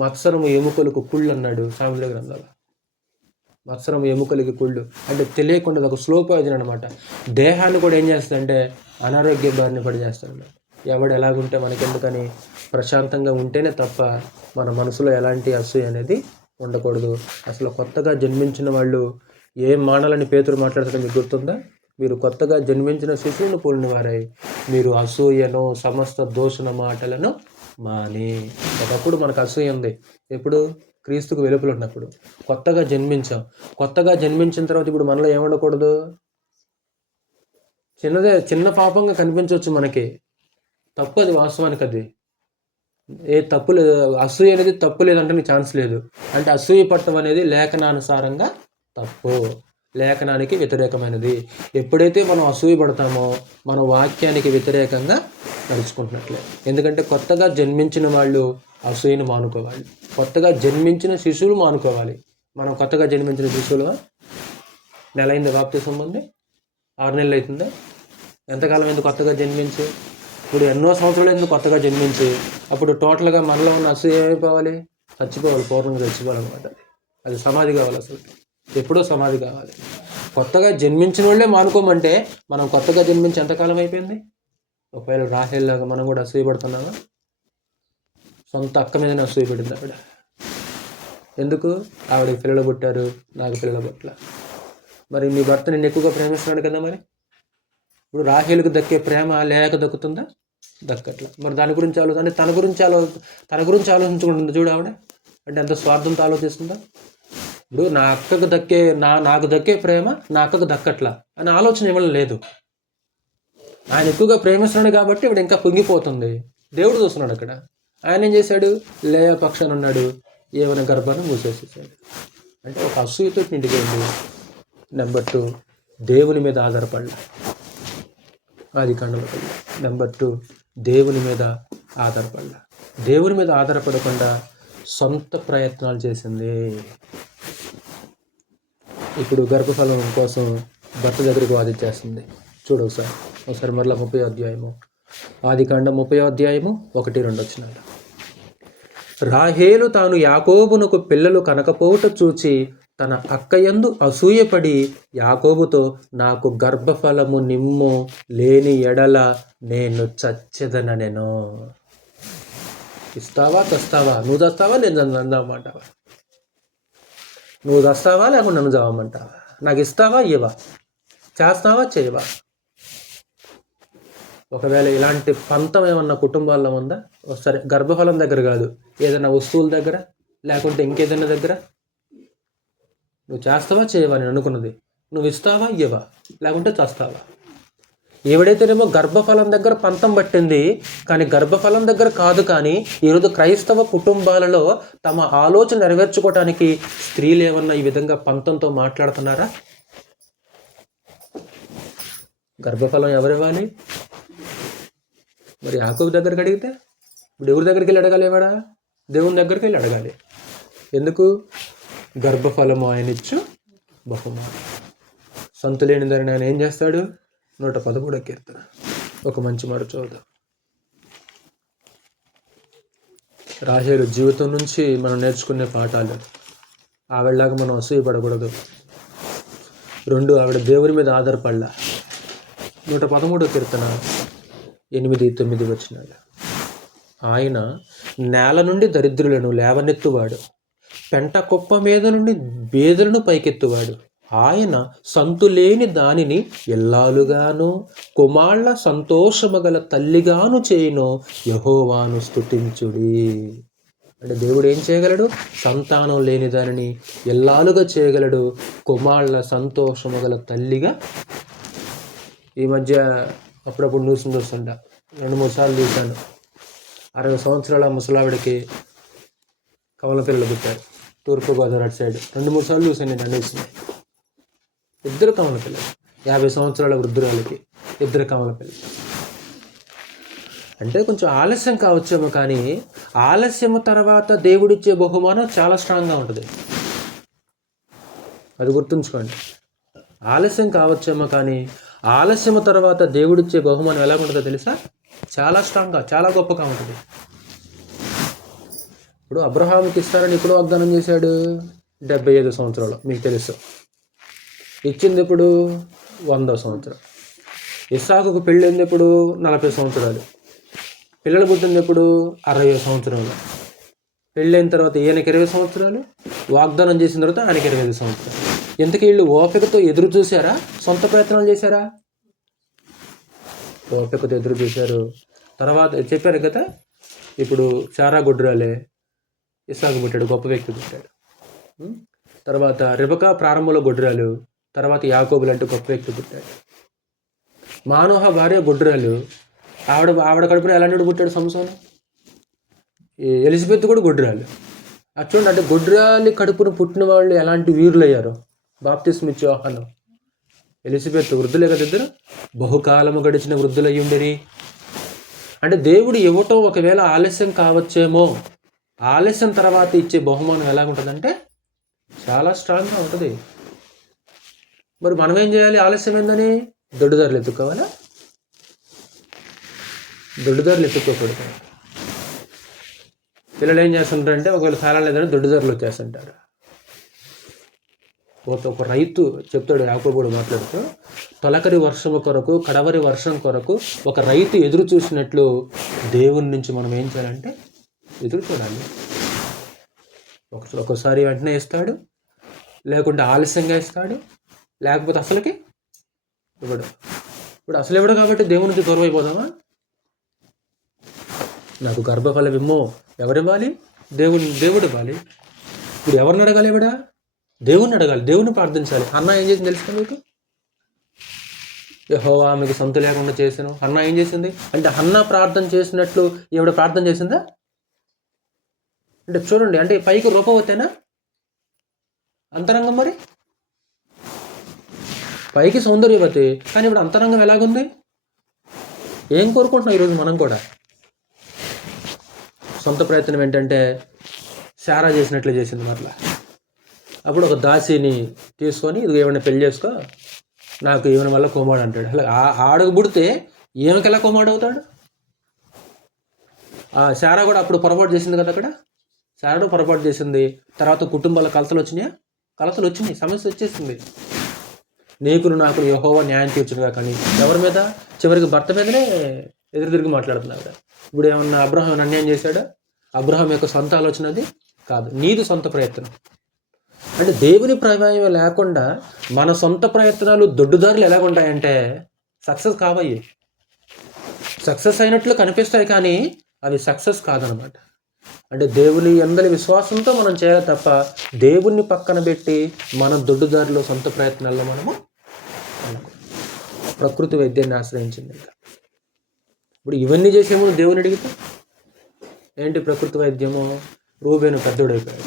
మత్సరము ఎముకలకు కుళ్ళు అన్నాడు సామెతల గ్రంథంలో. మత్సరం ఎముకలకి కుళ్ళు అంటే తెలియకుండా ఒక స్లో పాయిజన్ అనమాట. దేహాన్ని కూడా ఏం చేస్తుందంటే అనారోగ్య బారిన పడి చేస్తాడు. ఎవడు ఎలాగుంటే మనకెందుకని ప్రశాంతంగా ఉంటేనే తప్ప మన మనసులో ఎలాంటి అసూయ అనేది ఉండకూడదు. అసలు కొత్తగా జన్మించిన వాళ్ళు ఏం మానాలని పేతురు మాట్లాడుతుంటే మీకు గుర్తుందా? మీరు కొత్తగా జన్మించిన శిశువును పోలిన వారై మీరు అసూయను సమస్త దూషణ మాటలను మాని. ఒకప్పుడు మనకు అసూయ ఉంది. ఎప్పుడు? క్రీస్తుకు వెలుపల ఉన్నప్పుడు. కొత్తగా జన్మించాం. కొత్తగా జన్మించిన తర్వాత ఇప్పుడు మనలో ఏముండకూడదు? చిన్న పాపంగా కనిపించవచ్చు మనకి, తప్పు అది, వాస్తవానికి అది ఏ తప్పు లేదు. అసూయ అనేది తప్పు లేదంటే ఛాన్స్ లేదు. అంటే అసూయ పట్టం అనేది లేఖనానుసారంగా తప్పు, లేఖనానికి వ్యతిరేకమైనది. ఎప్పుడైతే మనం అసూయ పడతామో మన వాక్యానికి వ్యతిరేకంగా నడుచుకుంటున్నట్లే. ఎందుకంటే కొత్తగా జన్మించిన వాళ్ళు అసూయను మానుకోవాలి. కొత్తగా జన్మించిన శిశువులు మానుకోవాలి. మనం కొత్తగా జన్మించిన శిశువులు నెల అయింది బాప్తిసం ఉంది, 6 నెలలు అవుతుందా? ఎంతకాలం అయింది కొత్తగా జన్మించి? ఇప్పుడు ఎన్నో సంవత్సరాలు ఎందుకు కొత్తగా జన్మించి. అప్పుడు టోటల్గా మనలో ఉన్న అసూయ ఏమైపోవాలి? చచ్చిపోవాలి, పూర్ణంగా చచ్చిపోవాలన్నమాట. అది సమాధి కావాలి. అసలు ఎప్పుడో సమాధి కావాలి. కొత్తగా జన్మించిన వాళ్ళే మానుకోమంటే మనం కొత్తగా జన్మించి ఎంతకాలం అయిపోయింది? ఒకవేళ రాహేల్లాగా మనం కూడా అసూయ పడుతున్నామా? సొంత అక్క మీదనే అసూయ పడింది ఆవిడ. ఎందుకు? ఆవిడకి పిల్లలు పుట్టారు, నాకు పిల్లలు పుట్టల. మరి మీ భర్త నిన్ను ఎక్కువగా ప్రేమిస్తున్నాడు కదా. మరి ఇప్పుడు రాహేలుకు దక్కే ప్రేమ లేక దక్కుతుందా? దక్కట్లా. మరి దాని గురించి అంటే తన గురించి ఆలోచించుకుంటుంది చూడు ఆవిడ. అంటే ఎంత స్వార్థంతో ఆలోచిస్తుందా? ఇప్పుడు నాకు దక్కే ప్రేమ నా అక్కకు దక్కట్లా అని ఆలోచన ఇవ్వడం లేదు. ఆయన ఎక్కువగా ప్రేమిస్తున్నాడు కాబట్టి ఇప్పుడు ఇంకా పొంగిపోతుంది. దేవుడు చూస్తున్నాడు అక్కడ. ఆయన ఏం చేశాడు? లేయ పక్షాన ఉన్నాడు, ఏమైనా గర్భాన్ని మూసేసేసాడు. అంటే ఒక అసూయతో నిండిపోయింది. నెంబర్ 2, దేవుని మీద ఆధారపడాలి. ఆదికాండంలో. నెంబర్ 2, దేవుని మీద ఆధారపడాలి. దేవుని మీద ఆధారపడకుండా సొంత ప్రయత్నాలు చేసింది. ఇప్పుడు గర్భఫలం కోసం భర్త దగ్గరికి వాదించేస్తుంది. చూడు ఒకసారి మరలా 30వ అధ్యాయము, ఆదికాండం 30వ అధ్యాయము 1-2 వచనాలు. రాహేలు తాను యాకోబునకు పిల్లలు కనకపోవుట చూచి తన అక్కయందు అసూయపడి యాకోబుతో, నాకు గర్భఫలము నిమ్ము, లేని ఎడల నేను చచ్చెదనెను. ఇస్తావా తెస్తావా? నువ్వు తెస్తావా నేను చందామంటావా? నువ్వు తెస్తావా లేకుండా నన్ను చదవమంటావా? నాకు ఇస్తావా ఇవ్వవా? చేస్తావా చేయవా? ఒకవేళ ఇలాంటి పంతం ఏమన్నా కుటుంబాల్లో ఉందా? ఒకసారి గర్భఫలం దగ్గర కాదు, ఏదైనా వస్తువుల దగ్గర, లేకుంటే ఇంకేదైనా దగ్గర నువ్వు చేస్తావా చేయవా నేను అనుకున్నది, నువ్వు ఇస్తావా ఇవ్వవా, లేకుంటే చేస్తావా? ఎవడైతేనేమో గర్భఫలం దగ్గర పంతం పట్టింది, కానీ గర్భఫలం దగ్గర కాదు. కానీ ఈరోజు క్రైస్తవ కుటుంబాలలో తమ ఆలోచన నెరవేర్చుకోవటానికి స్త్రీలు ఏమన్నా ఈ విధంగా పంతంతో మాట్లాడుతున్నారా? గర్భఫలం ఎవరివ్వాలి? మరి యాకోబు దగ్గరికి అడిగితే ఇప్పుడు ఎవరి దగ్గరికి వెళ్ళి అడగాలి? ఎవడా? దేవుని దగ్గరికి వెళ్ళి అడగాలి. ఎందుకు? గర్భఫలము ఆయన ఇచ్చు బహుమానం. సంతులేని ధరని ఆయన ఏం చేస్తాడు? 113వ కీర్తన ఒక మంచి మాట చూద్దాం. రాహేలు జీవితం నుంచి మనం నేర్చుకునే పాఠాలు. ఆవిడలాగా మనం అసూయపడకూడదు. 2, ఆవిడ దేవుని మీద ఆధారపడలా. 113వ కీర్తన 8-9 వచనాలు. ఆయన నేల నుండి దరిద్రులను లేవనెత్తువాడు, పెంట కుప్ప మీద నుండి బేదలను పైకెత్తువాడు. ఆయన సంతులేని దానిని ఎల్లాలుగాను, కుమాళ్ళ సంతోషమగల తల్లిగాను చేయును. యెహోవాను స్తుతించుడి. అంటే దేవుడు ఏం చేయగలడు? సంతానం లేని దానిని ఎల్లాలుగా చేయగలడు, కుమాళ్ళ సంతోషమగల తల్లిగా. ఈ మధ్య అప్పుడప్పుడు న్యూస్ చూస్తుంటా, 2-3 సార్లు చూశాను. 60 సంవత్సరాల ముసలావిడికి కమల పిల్లలు పుట్టారు. తూర్పుగోదావరి అటు సైడ్ 2-3 సార్లు చూశాను నేను. అన్నేసి 2 కమల పిల్లలు. 50 సంవత్సరాల వృద్ధురాలకి 2 కమల పిల్లలు. అంటే కొంచెం ఆలస్యం కావచ్చేమో, కానీ ఆలస్యం తర్వాత దేవుడిచ్చే బహుమానం చాలా స్ట్రాంగ్గా ఉంటుంది. అది గుర్తుంచుకోండి. ఆలస్యం కావచ్చేమో, కానీ ఆలస్యం తర్వాత దేవుడిచ్చే బహుమానం ఎలా ఉంటుందో తెలుసా? చాలా స్ట్రాంగ్గా, చాలా గొప్పగా ఉంటుంది. ఇప్పుడు అబ్రహాముకి ఇస్తారని ఇప్పుడు వాగ్దానం చేశాడు 75 సంవత్సరాలు, మీకు తెలుసు. ఇచ్చింది ఎప్పుడు? 100వ సంవత్సరం. ఇస్సాకుకు పెళ్ళింది ఎప్పుడు? 40 సంవత్సరాలు. పిల్లలు పుట్టింది ఎప్పుడు 60 సంవత్సరాలు. పెళ్ళైన తర్వాత ఈయనకి 20 సంవత్సరాలు, వాగ్దానం చేసిన తర్వాత ఆయనకి 25 సంవత్సరాలు. ఇంతకీ వీళ్ళు ఓపికతో ఎదురు చూశారా, సొంత ప్రయత్నాలు చేశారా? ఓపికతో ఎదురు చూశారు. తర్వాత చెప్పారు కదా, ఇప్పుడు సారా గొడ్రాలే, ఇస్సాకు పుట్టాడు, గొప్ప వ్యక్తి పుట్టాడు. తర్వాత రిబకా ప్రారంభంలో గొడ్రాలు, తర్వాత యాకోబు లాంటి గొప్ప వ్యక్తి పుట్టాడు. మానోహ భార్య గొడ్రాలు, ఆవిడ కడుపున ఎలాంటి పుట్టాడు సంసోను. ఎలిజబెత్ కూడా గొడ్రాలు. అది చూడండి, అంటే గొడ్రాలి కడుపున పుట్టిన వాళ్ళు ఎలాంటి వీరులు అయ్యారు. బాప్తిస్మ ఇచ్చే యోహాను, ఎలిజబెత్ వృద్ధులే కదా ఇద్దరు, బహుకాలము గడిచిన వృద్ధులయ్యి ఉండిరి. అంటే దేవుడు ఇవ్వటం ఒకవేళ ఆలస్యం కావచ్చేమో, ఆలస్యం తర్వాత ఇచ్చే బహుమానం ఎలాగుంటుందంటే చాలా స్ట్రాంగ్గా ఉంటుంది. మరి మనం ఏం చేయాలి? ఆలస్యమైందని దొడ్డుదారులు ఎత్తుక్కోవాలా? దొడ్డుదారులు ఎత్తుక్కోకూడదు. పిల్లలు ఏం చేస్తుంటారంటే ఒకవేళ తాళం లేదని దొడ్డుదారులు వచ్చేస్తుంటారు. ఒక రైతు చెప్తాడు, యాకోబుడు మాట్లాడుతూ, తొలకరి వర్షము కొరకు, కడవరి వర్షం కొరకు ఒక రైతు ఎదురు చూసినట్లు దేవుని నుంచి మనం ఏం చేయాలంటే ఎదురు చూడాలి. ఒకసారి వెంటనే ఇస్తాడు, లేకుంటే ఆలస్యంగా ఇస్తాడు, లేకపోతే అసలుకి ఇవ్వడు. ఇప్పుడు అసలు ఇవ్వడు కాబట్టి దేవుని నుంచి దూరం అయిపోదామా? నాకు గర్భఫలం ఇమ్మో, ఎవరివ్వాలి? దేవుడు ఇవ్వాలి. ఇప్పుడు ఎవరిని అడగాలి? ఇవిడా దేవుణ్ణి అడగాలి, దేవుని ప్రార్థించాలి. అన్న ఏం చేసింది తెలుసుకుంది మీకు? యెహోవా ఆమెకు సొంత లేకుండా చేసాను. అన్న ఏం చేసింది అంటే, అన్న ప్రార్థన చేసినట్లు ఈవిడ ప్రార్థన చేసిందా? అంటే చూడండి, అంటే పైకి రూపవతేనా అంతరంగం? మరి పైకి సౌందర్యవతి, కానీ ఇప్పుడు అంతరంగం ఎలాగుంది? ఏం కోరుకుంటున్నాం ఈరోజు మనం కూడా? సొంత ప్రయత్నం ఏంటంటే సారా చేసినట్లు చేసింది. మరలా అప్పుడు ఒక దాసిని తీసుకొని, ఇది ఏమైనా పెళ్లి చేసుకో, నాకు ఈమెన వల్ల కుమారుడు అంటాడు. అసలు ఆడకు పుడితే ఈమెకి ఎలా కుమారుడు అవుతాడు? సారా కూడా అప్పుడు పొరపాటు చేసింది కదా. అక్కడ సారా పొరపాటు చేసింది. తర్వాత కుటుంబాల కలతలు వచ్చినాయి, సమస్య వచ్చేసింది. నీకును నాకు యెహోవా న్యాయం తీర్చునుగా. కానీ ఎవరి మీద? చివరికి భర్త మీదనే ఎదురు తిరిగి మాట్లాడుతున్నాడు. ఇప్పుడు ఏమన్నా అబ్రహాం ఏమైనా అన్యాయం చేశాడా? అబ్రహాం యొక్క సొంత ఆలోచన అది కాదు, నీది సొంత ప్రయత్నం. అంటే దేవుని ప్రమేయం లేకుండా మన సొంత ప్రయత్నాలు దొడ్డుదారులు ఎలాగుంటాయంటే సక్సెస్ కావయ్యి. సక్సెస్ అయినట్లు కనిపిస్తాయి, కానీ అవి సక్సెస్ కాదనమాట. అంటే దేవుని అందరి విశ్వాసంతో మనం చేయాలి తప్ప, దేవుణ్ణి పక్కన పెట్టి మన దొడ్డుదారిలో సొంత ప్రయత్నాల్లో మనము ప్రకృతి వైద్యాన్ని ఆశ్రయించింది. ఇప్పుడు ఇవన్నీ చేసే ముందు దేవుని అడిగితే ఏంటి ప్రకృతి వైద్యము? రూబేను పెద్దోడైపోయాడు.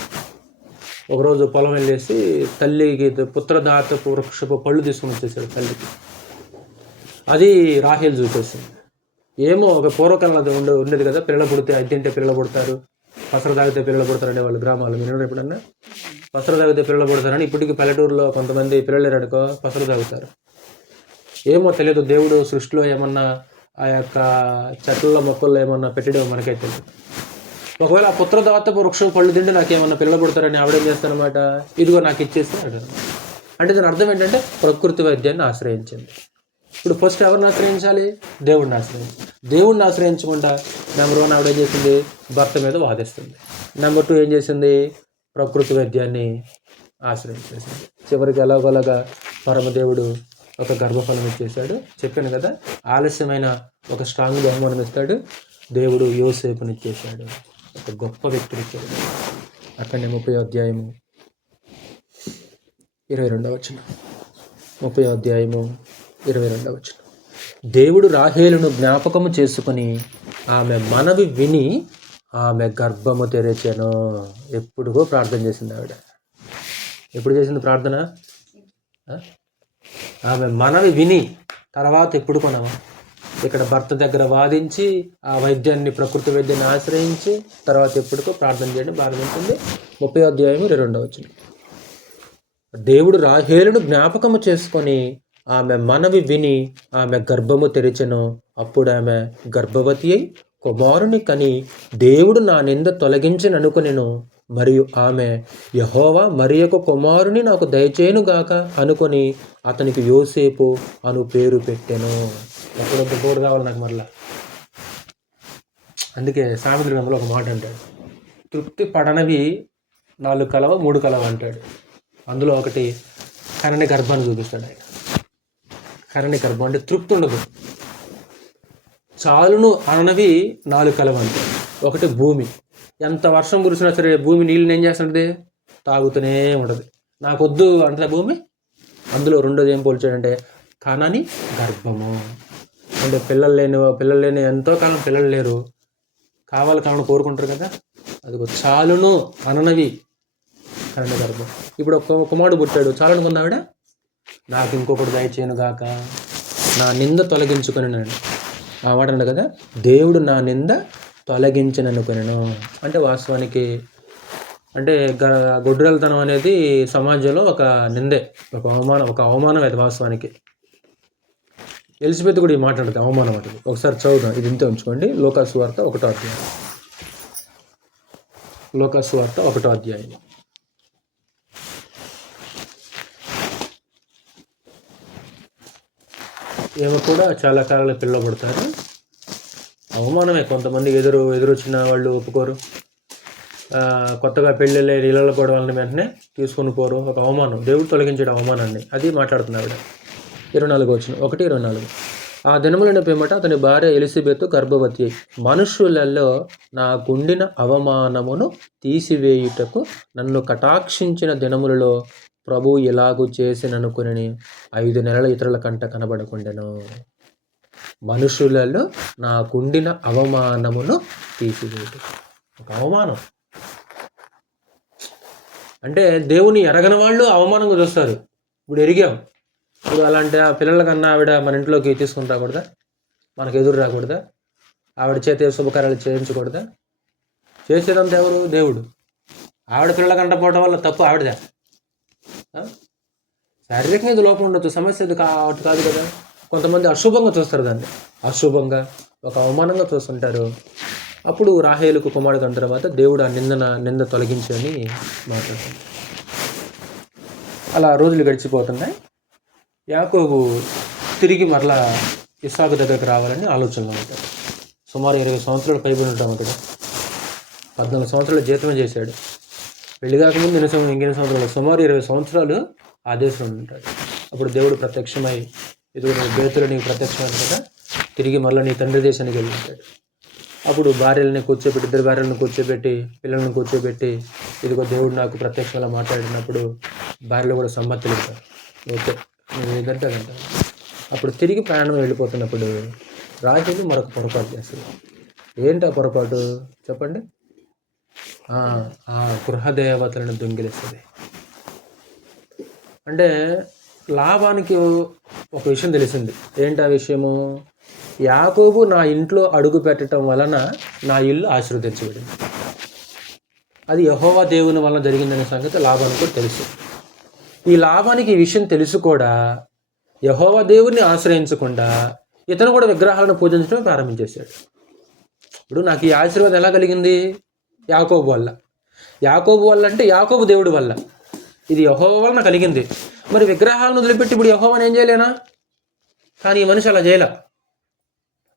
ఒకరోజు పొలం వెళ్ళేసి తల్లికి పుత్రదాతపు వృక్షపు పళ్ళు తీసుకుని వచ్చేసాడు తల్లికి. అది రాహేల్ చూసేసింది. ఏమో ఒక పూర్వకాలంలో ఉండేది కదా, పిల్లలు పుడితే అది తింటే పిల్లలు పుడతారు, పసరు తాగితే పిల్లలు పుడతారు అనేవాళ్ళు గ్రామాలు. మీరు ఎప్పుడన్నా పసరు తాగితే పిల్లలు పుడతారని ఇప్పటికీ పల్లెటూరులో కొంతమంది పిల్లలు లేరనుకో పసరు తాగుతారు. ఏమో తెలియదు, దేవుడు సృష్టిలో ఏమన్నా ఆ యొక్క చెట్ల మొక్కల్లో ఏమన్నా పెట్టడం మనకైతే తెలియదు. ఒకవేళ ఆ పుత్రదాతపు వృక్షం పళ్ళు తింటే నాకేమన్నా పిల్లలు పుడతారని ఆవిడేం చేస్తానమాట, ఇదిగో నాకు ఇచ్చేస్తే అంటారు. అంటే దాని అర్థం ఏంటంటే ప్రకృతి వైద్యాన్ని ఆశ్రయించింది. ఇప్పుడు ఫస్ట్ ఎవరిని ఆశ్రయించాలి? దేవుడిని ఆశ్రయించాలి. దేవుడిని ఆశ్రయించకుండా నెంబర్ 1 ఆవిడ ఏం చేసింది? భర్త మీద వాదిస్తుంది. నెంబర్ 2 ఏం చేసింది? ప్రకృతి వైద్యాన్ని ఆశ్రయించేసింది. చివరికి ఎలాగోలాగా పరమదేవుడు ఒక గర్భఫలం ఇచ్చేశాడు. చెప్పాను కదా, ఆలస్యమైన ఒక స్ట్రాంగ్ బహుమానం ఇస్తాడు. దేవుడు యోసేపుని ఇచ్చేశాడు, ఒక గొప్ప వ్యక్తిని ఇచ్చాడు. అక్కడనే 30వ అధ్యాయము 22వ వచనం. 30వ అధ్యాయము 22వ వచనం. దేవుడు రాహేలును జ్ఞాపకము చేసుకుని ఆమె మనవి విని ఆమె గర్భము తెరచెను. ఎప్పుడుగో ప్రార్థన చేసింది ఆవిడ. ఎప్పుడు చేసింది ప్రార్థన? ఆమె మనవి విని. తర్వాత ఎప్పుడు కొనవా? ఇక్కడ భర్త దగ్గర వాదించి ఆ వైద్యాన్ని, ప్రకృతి వైద్యాన్ని ఆశ్రయించి తర్వాత ఎప్పుడుకో ప్రార్థన చేయడం ప్రారంభించింది. 30వ అధ్యాయము 22వ వచనం. దేవుడు రాహేలును జ్ఞాపకము చేసుకొని ఆమె మనవి విని ఆమె గర్భము తెరిచెను. అప్పుడు ఆమె గర్భవతి అయి కుమారుని కని దేవుడు నా నింద తొలగించననుకొనెను. మరియు ఆమె యెహోవా మరి ఒక కుమారుని నాకు దయచేయునుగాక అనుకొని అతనికి యోసేపు అను పేరు పెట్టెను. ఎప్పుడొద్దు బోర్డు కావాలి నాకు మరలా. అందుకే సామెతల గ్రంథంలో ఒక మాట అంటాడు, తృప్తి పడనవి 4 కలవ 3 కలవ అంటాడు. అందులో ఒకటి కరణి గర్భాన్ని చూపిస్తాడు ఆయన. కరణి గర్భం అంటే తృప్తి ఉండదు. చాలును అననవి 4 కలవ అంటాడు. ఒకటి భూమి, ఎంత వర్షం కురిసినా సరే భూమి నీళ్ళని ఏం చేస్తుంటుంది, తాగుతూనే ఉంటుంది. నాకొద్దు అంటే భూమి. అందులో రెండోది ఏం పోల్చాడంటే కనని గర్భము, అంటే పిల్లలు లేని ఎంతో కాలం పిల్లలు లేరు, కావాలని కోరుకుంటారు కదా, అదిగో చాలును అననవి కనని గర్భం. ఇప్పుడు ఒక కుమారుడు పుట్టాడు, చాలనుకుంది ఆవిడ, నాకు ఇంకొకటి దయచేయను గాక, నా నింద తొలగించుకొనినండి ఆ మాట అంట కదా, దేవుడు నా నింద తొలగించననుకొనెను. అంటే వాస్తవానికి అంటే గొడ్రాలతనం అనేది సమాజంలో ఒక నిందే, ఒక అవమానం అది వాస్తవానికి. ఎలిజబెత్ కూడా ఈ మాట్లాడుతుంది, అవమానం అది. ఒకసారి చదువుదాం, ఇది ఇంతే ఉంచుకోండి. లోకాసు వార్త 1వ అధ్యాయం. లోకాసు వార్త 1వ అధ్యాయం. ఏమో కూడా చాలా కాలంలో పిల్లలు పడతారు, అవమానమే. కొంతమంది ఎదురొచ్చిన వాళ్ళు ఒప్పుకోరు, కొత్తగా పెళ్ళిళ్ళే ఇళ్ళలో కూడా వాళ్ళని వెంటనే తీసుకొని పోరు, ఒక అవమానం. దేవుడు తొలగించే అవమానాన్ని అది మాట్లాడుతున్నాడు. 24 వచ్చిన 1:24. ఆ దినములను పిమ్మట అతని భార్య ఎలిజబెత్ గర్భవతి, మనుషులలో నాకుండిన అవమానమును తీసివేయుటకు నన్ను కటాక్షించిన దినములలో ప్రభు ఇలాగూ చేసిననుకుని 5 నెలల ఇతరుల కంట కనబడకుండెను. మనుషులలో నాకుండిన అవమానమును తీసివేయుటకు, ఒక అవమానం. అంటే దేవుని ఎరగని వాళ్ళు అవమానంగా చూస్తారు. ఇప్పుడు ఎరిగాం, ఇప్పుడు అలాంటి ఆ పిల్లల కన్నా ఆవిడ మన ఇంట్లోకి తీసుకుని రాకూడదా, మనకు ఎదురు రాకూడదా, ఆవిడ చేత శుభకార్యాలు చేయించకూడదా? చేసేదంతా ఎవరు? దేవుడు. ఆవిడ పిల్లల కంట పోవడం వల్ల తప్పు ఆవిడదా? శారీరకంగా ఇది లోపం ఉండొచ్చు, సమస్య ఇది కాదు కదా. కొంతమంది అశుభంగా చూస్తారు దాన్ని, అశుభంగా ఒక అవమానంగా చూస్తుంటారు. అప్పుడు రాహేలుకు కుమారుడు కన్న తర్వాత దేవుడు ఆ నింద తొలగించి అని మాట్లాడుతాడు. అలా రోజులు గడిచిపోతున్నాయి. యాకోబు తిరిగి మరలా ఇస్సాకు దగ్గరకు రావాలని ఆలోచనలో ఉంటాడు. సుమారు 20 సంవత్సరాలు పైబడి ఉంటాం అక్కడ. 14 సంవత్సరాలు జీతమే చేశాడు. పెళ్లి కాకముందు ఎన్ని సంవత్సరాలు, సుమారు 20 సంవత్సరాలు ఆ దేశంలో ఉంటాడు. అప్పుడు దేవుడు ప్రత్యక్షమై, ఇదిగో నీ బేతులు నీకు ప్రత్యక్షమైన కదా, తిరిగి మరలా నీ తండ్రి దేశానికి వెళ్ళి ఉంటాడు. అప్పుడు భార్యలని కూర్చోబెట్టి, 2 భార్యలను కూర్చోబెట్టి, పిల్లలను కూర్చోబెట్టి, ఇదిగో దేవుడు నాకు ప్రత్యక్షంగా మాట్లాడినప్పుడు భార్యలు కూడా సమ్మతి తెలుపుతారు, ఓకే నేను ఏదంటే అదంటాను. అప్పుడు తిరిగి ప్రయాణం వెళ్ళిపోతున్నప్పుడు రాహేలు మరొక పొరపాటు చేస్తుంది. ఏంటి ఆ పొరపాటు చెప్పండి? ఆ గృహదేవతలను దొంగిలిస్తుంది. అంటే లాభానికి ఒక విషయం తెలిసింది. ఏంటి ఆ విషయము? యాకోబు నా ఇంట్లో అడుగు పెట్టడం వలన నా ఇల్లు ఆశీర్వదించబడింది. అది యెహోవా దేవుని వలన జరిగిందనే సంగతి లాభానికి కూడా తెలుసు. ఈ లాభానికి ఈ విషయం తెలుసు కూడా యెహోవా దేవుడిని ఆశ్రయించకుండా ఇతను కూడా విగ్రహాలను పూజించడం ప్రారంభించేశాడు. ఇప్పుడు నాకు ఈ ఆశీర్వాదం ఎలా కలిగింది? యాకోబు వల్ల. యాకోబు వల్ల అంటే యాకోబు దేవుడి వల్ల. ఇది యెహోవా వలన కలిగింది. మరి విగ్రహాలను వదిలిపెట్టి ఇప్పుడు యెహోవాని ఏం చేయలేనా? కానీ ఈ మనిషి అలా చేయలే.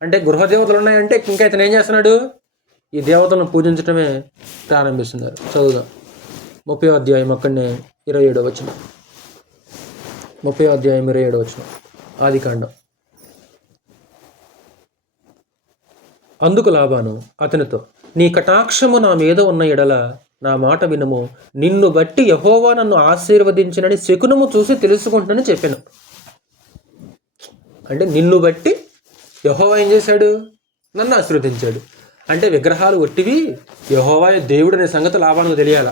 అంటే గృహదేవతలు ఉన్నాయంటే ఇంకా ఇతను ఏం చేస్తున్నాడు? ఈ దేవతలను పూజించడమే ప్రారంభిస్తున్నారు. చదువుదాం 30వ అధ్యాయం అక్కడనే 27వ వచనం. 30వ అధ్యాయం 27వ వచనం, ఆదికాండం. అందుకు లాబాను అతనితో, నీ కటాక్షము నా మీద ఉన్న ఎడల నా మాట వినుము, నిన్ను బట్టి యెహోవా నన్ను ఆశీర్వదించినని శకునము చూసి తెలుసుకుంటానని చెప్పాను. అంటే నిన్ను బట్టి యెహోవా ఏం చేశాడు? నన్ను ఆశీర్వదించాడు. అంటే విగ్రహాలు ఒట్టివి, యెహోవా దేవుడు అనే సంగతి లాభానికి తెలియాల.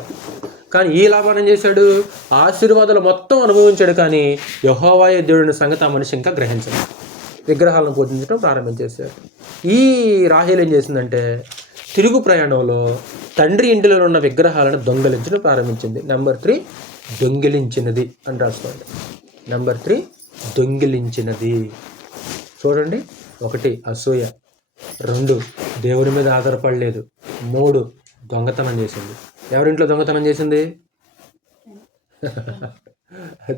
కానీ ఈ లాభాన్ని ఏం చేశాడు? ఆశీర్వాదాలు మొత్తం అనుభవించాడు, కానీ యెహోవాయే దేవుడు అనే సంగతి ఆ మనిషి ఇంకా గ్రహించాడు. విగ్రహాలను పూజించడం ప్రారంభించేశాడు. ఈ రాహేలు ఏం చేసిందంటే తిరుగు ప్రయాణంలో తండ్రి ఇంటిలో ఉన్న విగ్రహాలను దొంగిలించడం ప్రారంభించింది. నెంబర్ 3 దొంగిలించినది అని రాసుకోండి. నెంబర్ 3 దొంగిలించినది. చూడండి, 1 అసూయ, 2 దేవుడి మీద ఆధారపడలేదు, 3 దొంగతనం చేసింది. ఎవరింట్లో దొంగతనం చేసింది?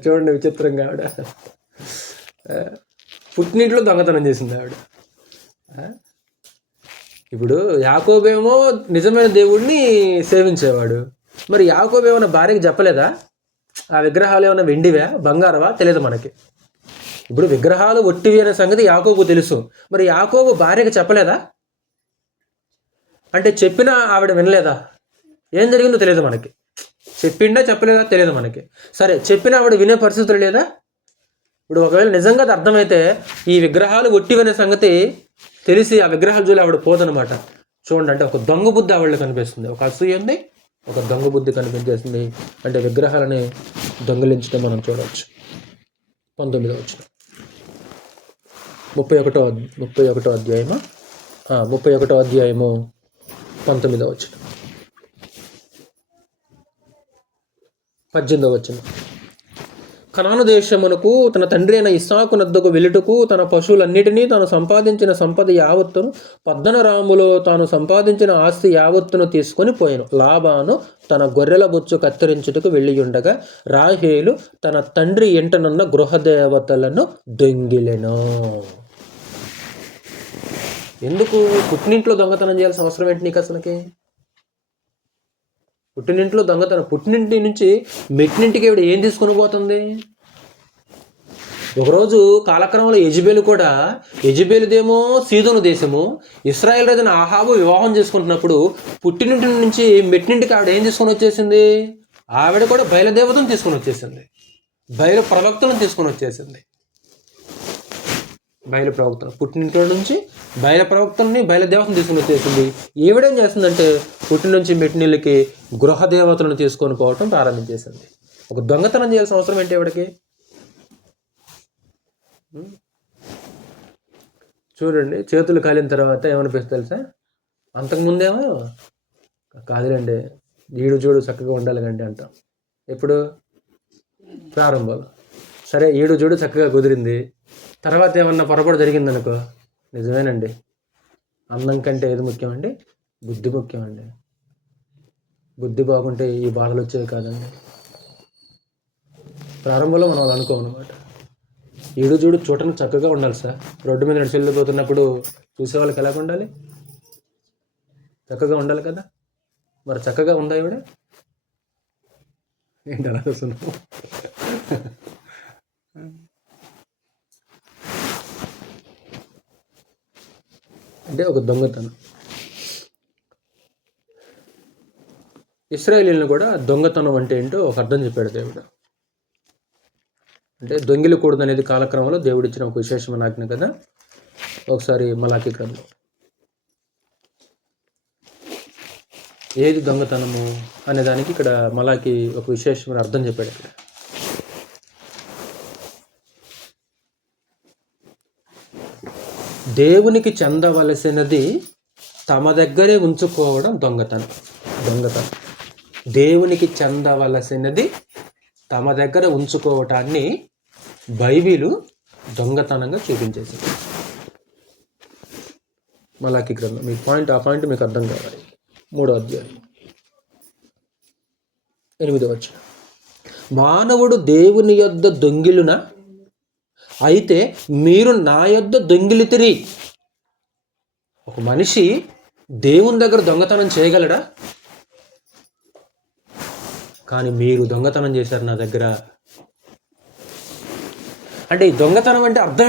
చూడండి విచిత్రంగా, ఆవిడ పుట్టినింట్లో దొంగతనం చేసింది. ఆవిడ ఇప్పుడు యాకోబేమో నిజమైన దేవుడిని సేవించేవాడు. మరి యాకోబు ఏమైనా భార్యకి చెప్పలేదా? ఆ విగ్రహాలు ఏమైనా వెండివా, బంగారవా? తెలియదు మనకి. ఇప్పుడు విగ్రహాలు ఒట్టివి అనే సంగతి యాకోబు తెలుసు. మరి యాకోబు భార్యకి చెప్పలేదా? అంటే చెప్పినా ఆవిడ వినలేదా? ఏం జరిగిందో తెలియదు మనకి. చెప్పిండా చెప్పలేదా తెలియదు మనకి. సరే, చెప్పినా ఆవిడ వినే పరిస్థితులు లేదా? ఇప్పుడు ఒకవేళ నిజంగా అది అర్థమైతే ఈ విగ్రహాలు ఒట్టివనే సంగతి తెలిసి ఆ విగ్రహాల జోలి ఆవిడ పోదనమాట. చూడండి, అంటే ఒక దొంగ బుద్ధి ఆవిడ కనిపిస్తుంది. ఒక అసూయ ఉంది, ఒక దొంగ బుద్ధి కనిపించేస్తుంది. అంటే విగ్రహాలని దొంగిలించడం మనం చూడవచ్చు. 19వ వచనం, 31వ అధ్యాయము 19వ వచనం, 18వ వచనం. కనాను దేశమునకు తన తండ్రి అయిన ఇస్సాకు నద్దకు వెళ్ళుటకు తన పశువులన్నిటినీ తాను సంపాదించిన సంపద యావత్తును పద్దనరాములో తాను సంపాదించిన ఆస్తి యావత్తును తీసుకొని పోయాను. లాబాను తన గొర్రెల బొచ్చు కత్తిరించుటకు వెళ్ళియుండగా రాహేలు తన తండ్రి ఇంటనున్న గృహదేవతలను దొంగిలెను. ఎందుకు పుట్టినింట్లో దొంగతనం చేయాల్సిన అవసరం ఏంటి నీకు అసలుకి? పుట్టినింట్లో దొంగతనం, పుట్టినింటి నుంచి మెట్టినింటికి ఇవిడ ఏం తీసుకుని పోతుంది? ఒకరోజు కాలక్రమంలో యెజబేలుదేమో సీదోను దేశము, ఇశ్రాయేలు రాజున ఆహాబు వివాహం చేసుకుంటున్నప్పుడు పుట్టినింటి నుంచి మెట్టినింటికి ఆవిడ ఏం తీసుకొని వచ్చేసింది? ఆవిడ కూడా బయలుదేవతను తీసుకొని వచ్చేసింది, బయలు ప్రవక్తలను తీసుకొని వచ్చేసింది. బయలు ప్రవక్తలు పుట్టినింట్లో నుంచి బయలు ప్రవక్తలని బయలుదేవతను తీసుకుని వచ్చేసింది. ఈవిడేం చేస్తుందంటే పుట్టిన నుంచి మెట్టినీళ్ళకి గృహదేవతలను తీసుకొని పోవటం ప్రారంభించేసింది. ఒక దొంగతనం చేయాల్సిన అవసరం ఏంటి ఈవిడకి? చూడండి, చేతులు కాలిన తర్వాత ఏమనిపిస్తుంది తెలుసా? అంతకుముందేమో కాదులేండి, ఈడు చూడు చక్కగా ఉండాలి కండి అంటాం. ఎప్పుడు? ప్రారంభంలో. సరే, ఈడు చూడు చక్కగా కుదిరింది. తర్వాత ఏమన్నా పొరపాటు జరిగిందనుకో, నిజమేనండి, అందం కంటే ఏది ముఖ్యమండి? బుద్ధి ముఖ్యమండి. బుద్ధి బాగుంటే ఈ బాధలు వచ్చేవి కాదండి. ప్రారంభంలో మనం అలా అనుకోమన్నమాట. ఈడు చూడు చూడటానికి చక్కగా ఉండాలి సార్. రోడ్డు మీద నడిచి వెళ్ళిపోతున్నప్పుడు చూసేవాళ్ళకి ఎలా ఉండాలి? చక్కగా ఉండాలి కదా. మరి చక్కగా ఉందా ఈవిడ? ఏంటి అలా చూస్తున్నావు? అంటే ఒక దొంగతనం. ఇశ్రాయేలీయులను కూడా దొంగతనం అంటే ఏంటో ఒక అర్థం చెప్పాడు దేవుడు. అంటే దొంగిలకూడదు అనేది కాలక్రమంలో దేవుడు ఇచ్చిన ఒక విశేషమైన ఆజ్ఞ కదా. ఒకసారి మలాకీ గ్రంథం, ఏది దొంగతనము అనే దానికి ఇక్కడ మలాకీ ఒక విశేషమైన అర్థం చెప్పాడు. ఇక్కడ దేవునికి చెందవలసినది తమ దగ్గరే ఉంచుకోవడం దొంగతనం. దేవునికి చెందవలసినది తమ దగ్గర ఉంచుకోవటాన్ని బైబిలు దొంగతనంగా చూపించేసింది. మలాకీ గ్రంథం, మీ ఆ పాయింట్ మీకు అర్థం కావాలి. 3వ అధ్యాయం 8వ వచనం. మానవుడు దేవుని యొద్ద దొంగిలున, అయితే మీరు నా యొద్ద దొంగిలితిరి. ఒక మనిషి దేవుని దగ్గర దొంగతనం చేయగలడా? కానీ మీరు దొంగతనం చేశారు నా దగ్గర. అంటే ఈ దొంగతనం అంటే అర్థం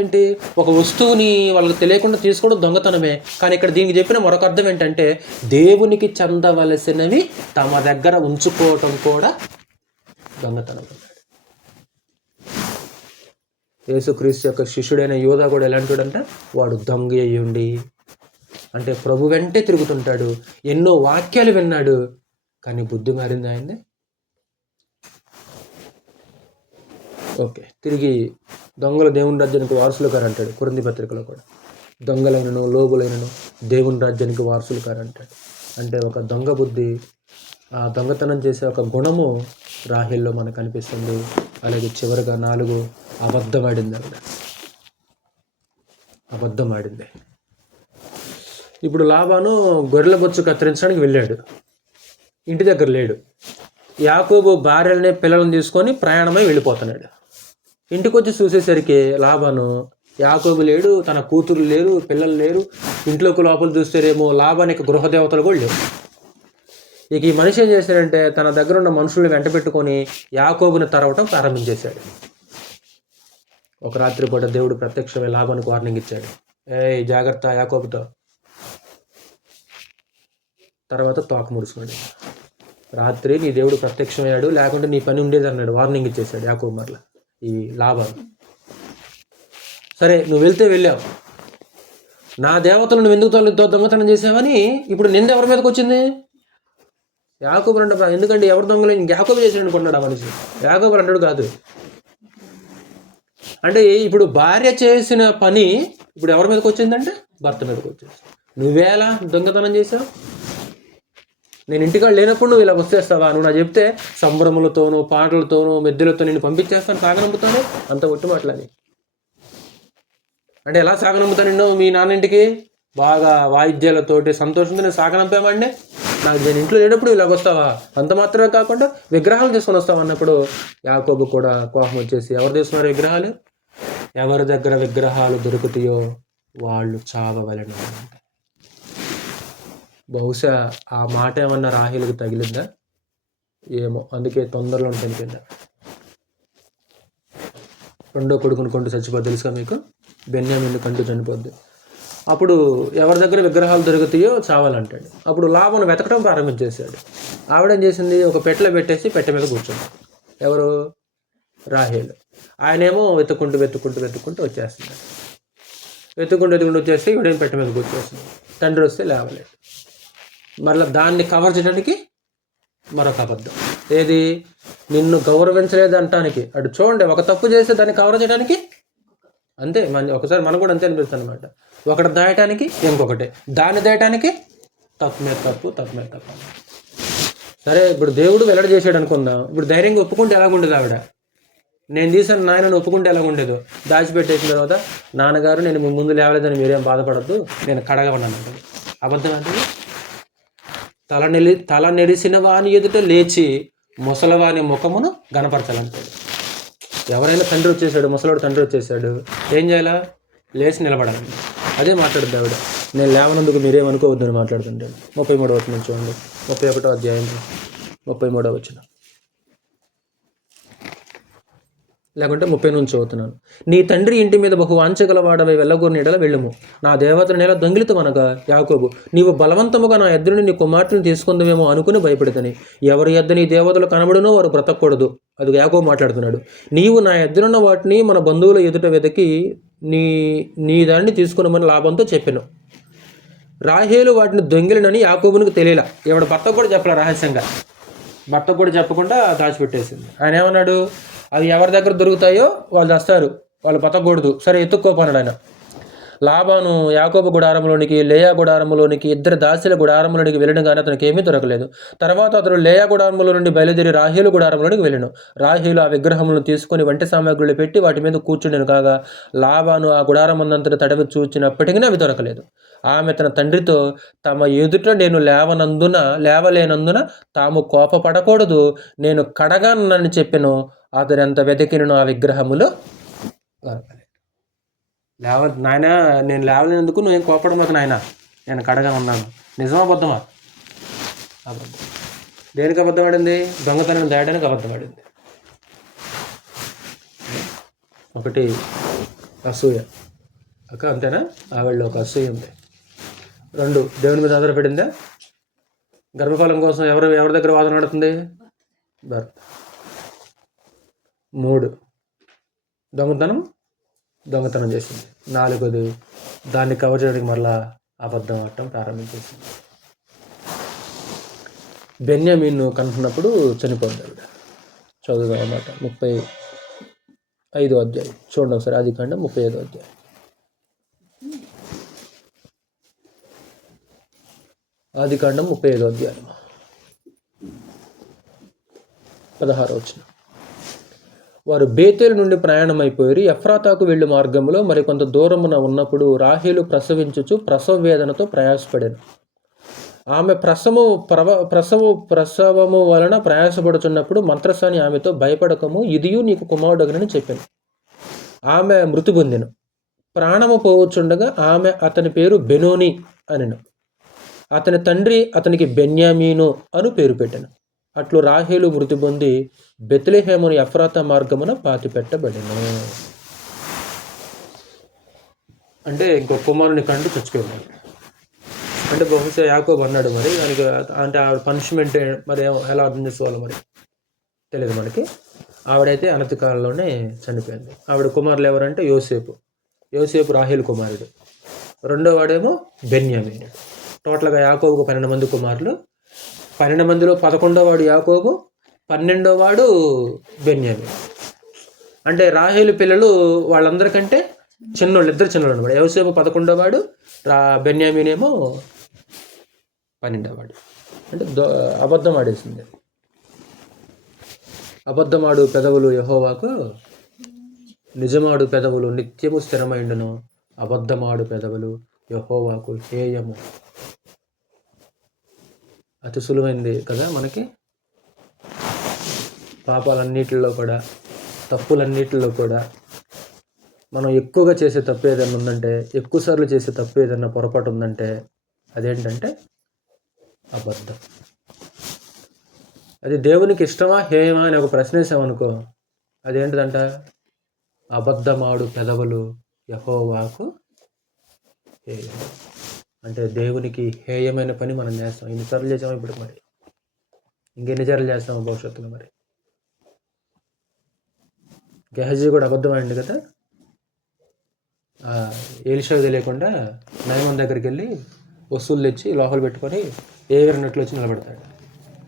ఏంటి? ఒక వస్తువుని వాళ్ళకి తెలియకుండా తీసుకోవడం దొంగతనమే. కానీ ఇక్కడ దీనికి చెప్పిన మరొక అర్థం ఏంటంటే దేవునికి చెందవలసినవి తమ దగ్గర ఉంచుకోవటం కూడా దొంగతనం. యేసుక్రీస్తు యొక్క శిష్యుడైన యోధా కూడా ఎలాంటివాడంటే వాడు దొంగ అయ్యుండి, అంటే ప్రభు వెంటే తిరుగుతుంటాడు, ఎన్నో వాక్యాలు విన్నాడు, కానీ బుద్ధి మారింది ఆయన్ని. ఓకే, తిరిగి దొంగలు దేవుని రాజ్యానికి వారసులు కారంటాడు కొరింథీ పత్రికలో కూడా. దొంగలైనను లోబులైనను దేవుని రాజ్యానికి వారసులు కారంటాడు. అంటే ఒక దొంగ బుద్ధి, ఆ దొంగతనం చేసే ఒక గుణము రాహేల్లో మనకు కనిపిస్తుంది. అలాగే చివరిగా 4 అబద్ధమాడింది. అబద్ధమాడింది. ఇప్పుడు లాబాను గొర్రెల బొచ్చు కత్తిరించడానికి వెళ్ళాడు, ఇంటి దగ్గర లేడు. యాకోబు భార్యలనే పిల్లలను తీసుకొని ప్రయాణమై వెళ్ళిపోతున్నాడు. ఇంటికి వచ్చి చూసేసరికి లాబాను యాకోబు లేడు, తన కూతురు లేరు, పిల్లలు లేరు, ఇంట్లోకి లోపల చూస్తేనేమో లాభానికి గృహదేవతలు కూడా లేవు. ఇక ఈ మనిషి ఏం చేశాడంటే తన దగ్గర ఉన్న మనుషుల్ని వెంట పెట్టుకొని యాకోబుని తరవటం ప్రారంభించేశాడు. ఒక రాత్రి పూట దేవుడు ప్రత్యక్షమై లాభానికి వార్నింగ్ ఇచ్చాడు, జాగ్రత్త యాకోబుతో. తర్వాత తోక ముడుచుకోండి, రాత్రి నీ దేవుడు ప్రత్యక్షమయ్యాడు, లేకుంటే నీ పని ఉండేది అన్నాడు. వార్నింగ్ ఇచ్చేసాడు యాకోబు మరలా ఈ లాభాలు. సరే నువ్వు వెళ్తే వెళ్ళావు, నా దేవతలు నువ్వు ఎందుకు దొంగతనం చేసావని ఇప్పుడు నింద ఎవరి మీదకి వచ్చింది? యాకోబు అంట. ఎందుకంటే ఎవరు దొంగలు యాకోబు చేసాడు అనుకున్నాడు ఆ మనిషి. యాకోబు అంటాడు కాదు. అంటే ఇప్పుడు భార్య చేసిన పని ఇప్పుడు ఎవరి మీదకి వచ్చిందంటే భర్త మీదకి వచ్చింది. నువ్వేలా దొంగతనం చేసావు? నేను ఇంటికాడ లేనప్పుడు నువ్వు ఇలా వచ్చేస్తావా? నువ్వు నా చెప్తే సంబరములతోనూ పాటలతోనూ మెద్దెలతో నేను పంపించేస్తాను, సాగనంపుతాను. అంత ఒట్టు మాటలని. అంటే ఎలా సాగనంపుతాను నిన్ను? మీ నాన్నింటికి బాగా వాయిద్యాలతోటి సంతోషంతో నేను సాగనంపామండి. నాకు నేను ఇంట్లో లేనప్పుడు ఇలాగ వస్తావా? అంత మాత్రమే కాకుండా విగ్రహాలు తీసుకొని వస్తావా అన్నప్పుడు యాకోబు కూడా కోపం వచ్చేసి, ఎవరు తీసుకున్నారు విగ్రహాలు? ఎవరి దగ్గర విగ్రహాలు దొరుకుతాయో వాళ్ళు చావవలెను. బహుశా ఆ మాట ఏమన్నా రాహేలుకు తగిలిందా ఏమో, అందుకే తొందరలో చనిపోయిందా. రెండో కొడుకుని కొంటూ చచ్చిపోద్ది తెలుసుగా మీకు, బెన్యామీను కంటూ చనిపోద్ది. అప్పుడు ఎవరి దగ్గర విగ్రహాలు దొరుకుతాయో చావాలంటాడు. అప్పుడు లాభను వెతకడం ప్రారంభించేశాడు. ఆవిడేం చేసింది, ఒక పెట్టెలో పెట్టేసి పెట్టె మీద కూర్చుంది. ఎవరు? రాహేలు. ఆయనేమో వెతుక్కుంటూ వచ్చేస్తున్నాడు. వెతుక్కుంటూ వచ్చేస్తే ఇవిడేం పెట్టె మీద కూర్చోస్తుంది. తండ్రి వస్తే లేవలేదు. మరలా దాన్ని కవర్ చేయడానికి మరొక అబద్ధం. ఏది? నిన్ను గౌరవించలేదు అంటానికి. అటు చూడండి, ఒక తప్పు చేస్తే దాన్ని కవర్ చేయడానికి అంతే. ఒకసారి మనకు కూడా అంతే అనిపిస్తుంది అనమాట. ఒకటి దాయటానికి ఇంకొకటి, దాన్ని దాయటానికి తప్పు మీద తప్పు. సరే ఇప్పుడు దేవుడు వెల్లడి చేసాడు అనుకుందాం. ఇప్పుడు ధైర్యంగా ఒప్పుకుంటే ఎలాగుండేది ఆవిడ? నేను తీసాను నాయనని ఒప్పుకుంటే ఎలాగుండేదో? దాచిపెట్టేసిన తర్వాత నాన్నగారు నేను ముందు లేవలేదని మీరేం బాధపడద్దు, నేను కడగమన్నాను అంటాడు. అబద్ధం అంటే తల నెరిసిన వాని ఎదుట లేచి ముసలవాని ముఖమును గనపరచాలంటాడు. ఎవరైనా తండ్రి వచ్చేసాడు, ముసలాడు తండ్రి వచ్చేసాడు, ఏం చేయాలా? లేచి నిలబడాలి. అదే మాట్లాడుద్ది ఆవిడ. నేను లేవనందుకు మీరేమనుకోవద్దని మాట్లాడుతుంటాడు. 33వ వచనం చూడండి, 31వ అధ్యాయం 33వ వచనం, లేకుంటే 30 నుంచి చదువుతున్నాను. నీ తండ్రి ఇంటి మీద బహు వాంచగలవాడవై వెళ్ళగోరిన ఎడల వెళ్ళుము. నా దేవతను నెల దొంగిలితమనగా యాకోబు, నీవు బలవంతముగా నా ఎద్దుని నీ కుమార్తెను తీసుకుందామేమో అనుకుని భయపడతని. ఎవరి ఎద్దు నీ దేవతలు కనబడునో వారు బ్రతకూడదు. అది యాకోబు మాట్లాడుతున్నాడు. నీవు నా ఎద్దునున్న వాటిని మన బంధువుల ఎదుట వెతికి నీ దాన్ని తీసుకున్నామని లాభంతో చెప్పాను. రాహేలు వాటిని దొంగిలినని యాకోబునికి తెలియలా. ఎవడ భర్తకు కూడా చెప్పలే, రహస్యంగా భర్తకు కూడా చెప్పకుండా దాచిపెట్టేసింది. ఆయన ఏమన్నాడు, అవి ఎవరి దగ్గర దొరుకుతాయో వాళ్ళు వస్తారు, వాళ్ళు బతకూడదు. సరే ఎత్తుక్కోపన్నాడు ఆయన. లాబాను యాకోబు గుడారంలోనికి, లేయా గుడారంలోనికి, ఇద్దరు దాసిల గుడారంలోనికి వెళ్ళిన కానీ అతనికి ఏమీ దొరకలేదు. తర్వాత అతను లేయా గుడారంలో నుండి బయలుదేరి రాహేలు గుడారంలోనికి వెళ్ళాను. రాహేలు ఆ విగ్రహములను తీసుకుని వంటి సామాగ్రులు పెట్టి వాటి మీద కూర్చుండెను. కాగా లాబాను ఆ గుడారమందంతటి తడవి చూచినప్పటికీ అవి దొరకలేదు. ఆమె తన తండ్రితో, తమ ఎదుట నేను లేవలేనందున తాము కోపపడకూడదు, నేను కడగానని చెప్పెను. అతను ఎంత వెతికినను ఆ విగ్రహములు దొరకలేదు. నాయన నేను లేవలేనందుకు నువ్వేం కోపడమాకు నాయన, నేను కడగా ఉన్నాను. నిజమా అబద్ధమా? అబద్ధం. దేనికి అబద్ధం ఆడింది? దొంగతనం దాయడానికి అబద్ధం ఆడింది. ఒకటి అసూయ. అక్క అంతేనా? ఆవిడలో ఒక అసూయ ఉంది. 2 దేవుని మీద ఆధారపడిందా? గర్భఫలం కోసం ఎవరి దగ్గర వాదన ఆడుతుంది? భర్త. 3 దొంగతనం చేసింది. 4 దాన్ని కవర్ చేయడానికి మరలా అబద్ధం ఆడటం ప్రారంభించేసింది. బెన్యామీను కనుక్కున్నప్పుడు చనిపోయింది ఆవిడ. చదువుదాం అన్నమాట. 35వ అధ్యాయం చూడండి ఒకసారి. ఆదికాండం 35వ అధ్యాయం. ఆదికాండం 35వ అధ్యాయం 16వ వచనం. వారు బేతేలు నుండి ప్రయాణమైపోయి ఎఫ్రాతాకు వెళ్ళు మార్గంలో మరికొంత దూరమున ఉన్నప్పుడు రాహేలు ప్రసవించుచు ప్రసవ వేదనతో ప్రయాసపడాను. ఆమె ప్రసవము వలన ప్రయాసపడుచున్నప్పుడు మంత్రసాని ఆమెతో, భయపడకము, ఇదియు నీకు కుమారుడగనని చెప్పాను. ఆమె మృతి పొందెను. ప్రాణము పోవచ్చుండగా ఆమె అతని పేరు బెనోని అనెను. అతని తండ్రి అతనికి బెన్యామీను అను పేరు పెట్టెను. అట్లు రాహేలు మృతి పొంది బెత్లెహేముని ఎఫ్రాతా మార్గమున పాతిపెట్టబడెను. అంటే ఇంకో కుమారుని కంటే చచ్చిపోయాడు. అంటే బహుశా యాకోబు అన్నాడు మరి దానికి, అంటే ఆవిడ పనిష్మెంట్ మరి ఎలా అర్థం చేసుకోవాలి మరి తెలియదు మనకి. ఆవిడైతే అనతి కాలంలోనే చనిపోయింది. ఆవిడ కుమారులు ఎవరంటే యోసేపు రాహేలు కుమారుడు. రెండో వాడేమో బెన్యామీను. టోటల్గా యాకోబుకు 12 మంది కుమారులు. 12 మందిలో 11వ వాడు యాకోబు, 12వ వాడు బెన్యామీను. అంటే రాహేలు పిల్లలు వాళ్ళందరికంటే చిన్నోళ్ళు, ఇద్దరు చిన్నోళ్ళు అనమాట. యోసేపు 11వ వాడు, బెన్యామీన్ ఏమో 12వ వాడు. అంటే అబద్ధం ఆడేసింది. అబద్ధమాడు పెదవులు యెహోవాకు, నిజమాడు పెదవులు నిత్యము స్థిరమైండును. అబద్ధమాడు పెదవులు యెహోవాకు హేయము. అతి సులువైంది కదా మనకి. పాపాలన్నిటిలో కూడా, తప్పులన్నిటిలో కూడా మనం ఎక్కువగా చేసే తప్పు ఏదైనా ఉందంటే, ఎక్కువసార్లు చేసే తప్పు ఏదైనా పొరపాటు ఉందంటే అదేంటంటే అబద్ధం. అది దేవునికి ఇష్టమా హేయమా అని ఒక ప్రశ్న వేసామనుకో, అదేంటిదంట, అబద్ధమాడు పెదవులు యెహోవాకు హేయం. అంటే దేవునికి హేయమైన పని మనం చేస్తాం. ఎన్నిసార్లు చేసామో ఇప్పుడు, మరి ఇంకెన్నిసార్లు చేస్తామో భవిష్యత్తులో. మరి గెహజీ కూడా అబద్ధం అయింది కదా. ఎలీషాకు తెలియకుండా నయమాన్ దగ్గరికి వెళ్ళి వస్తువులు తెచ్చి లోపల పెట్టుకొని ఏగరినట్లు వచ్చి నిలబడతాడు.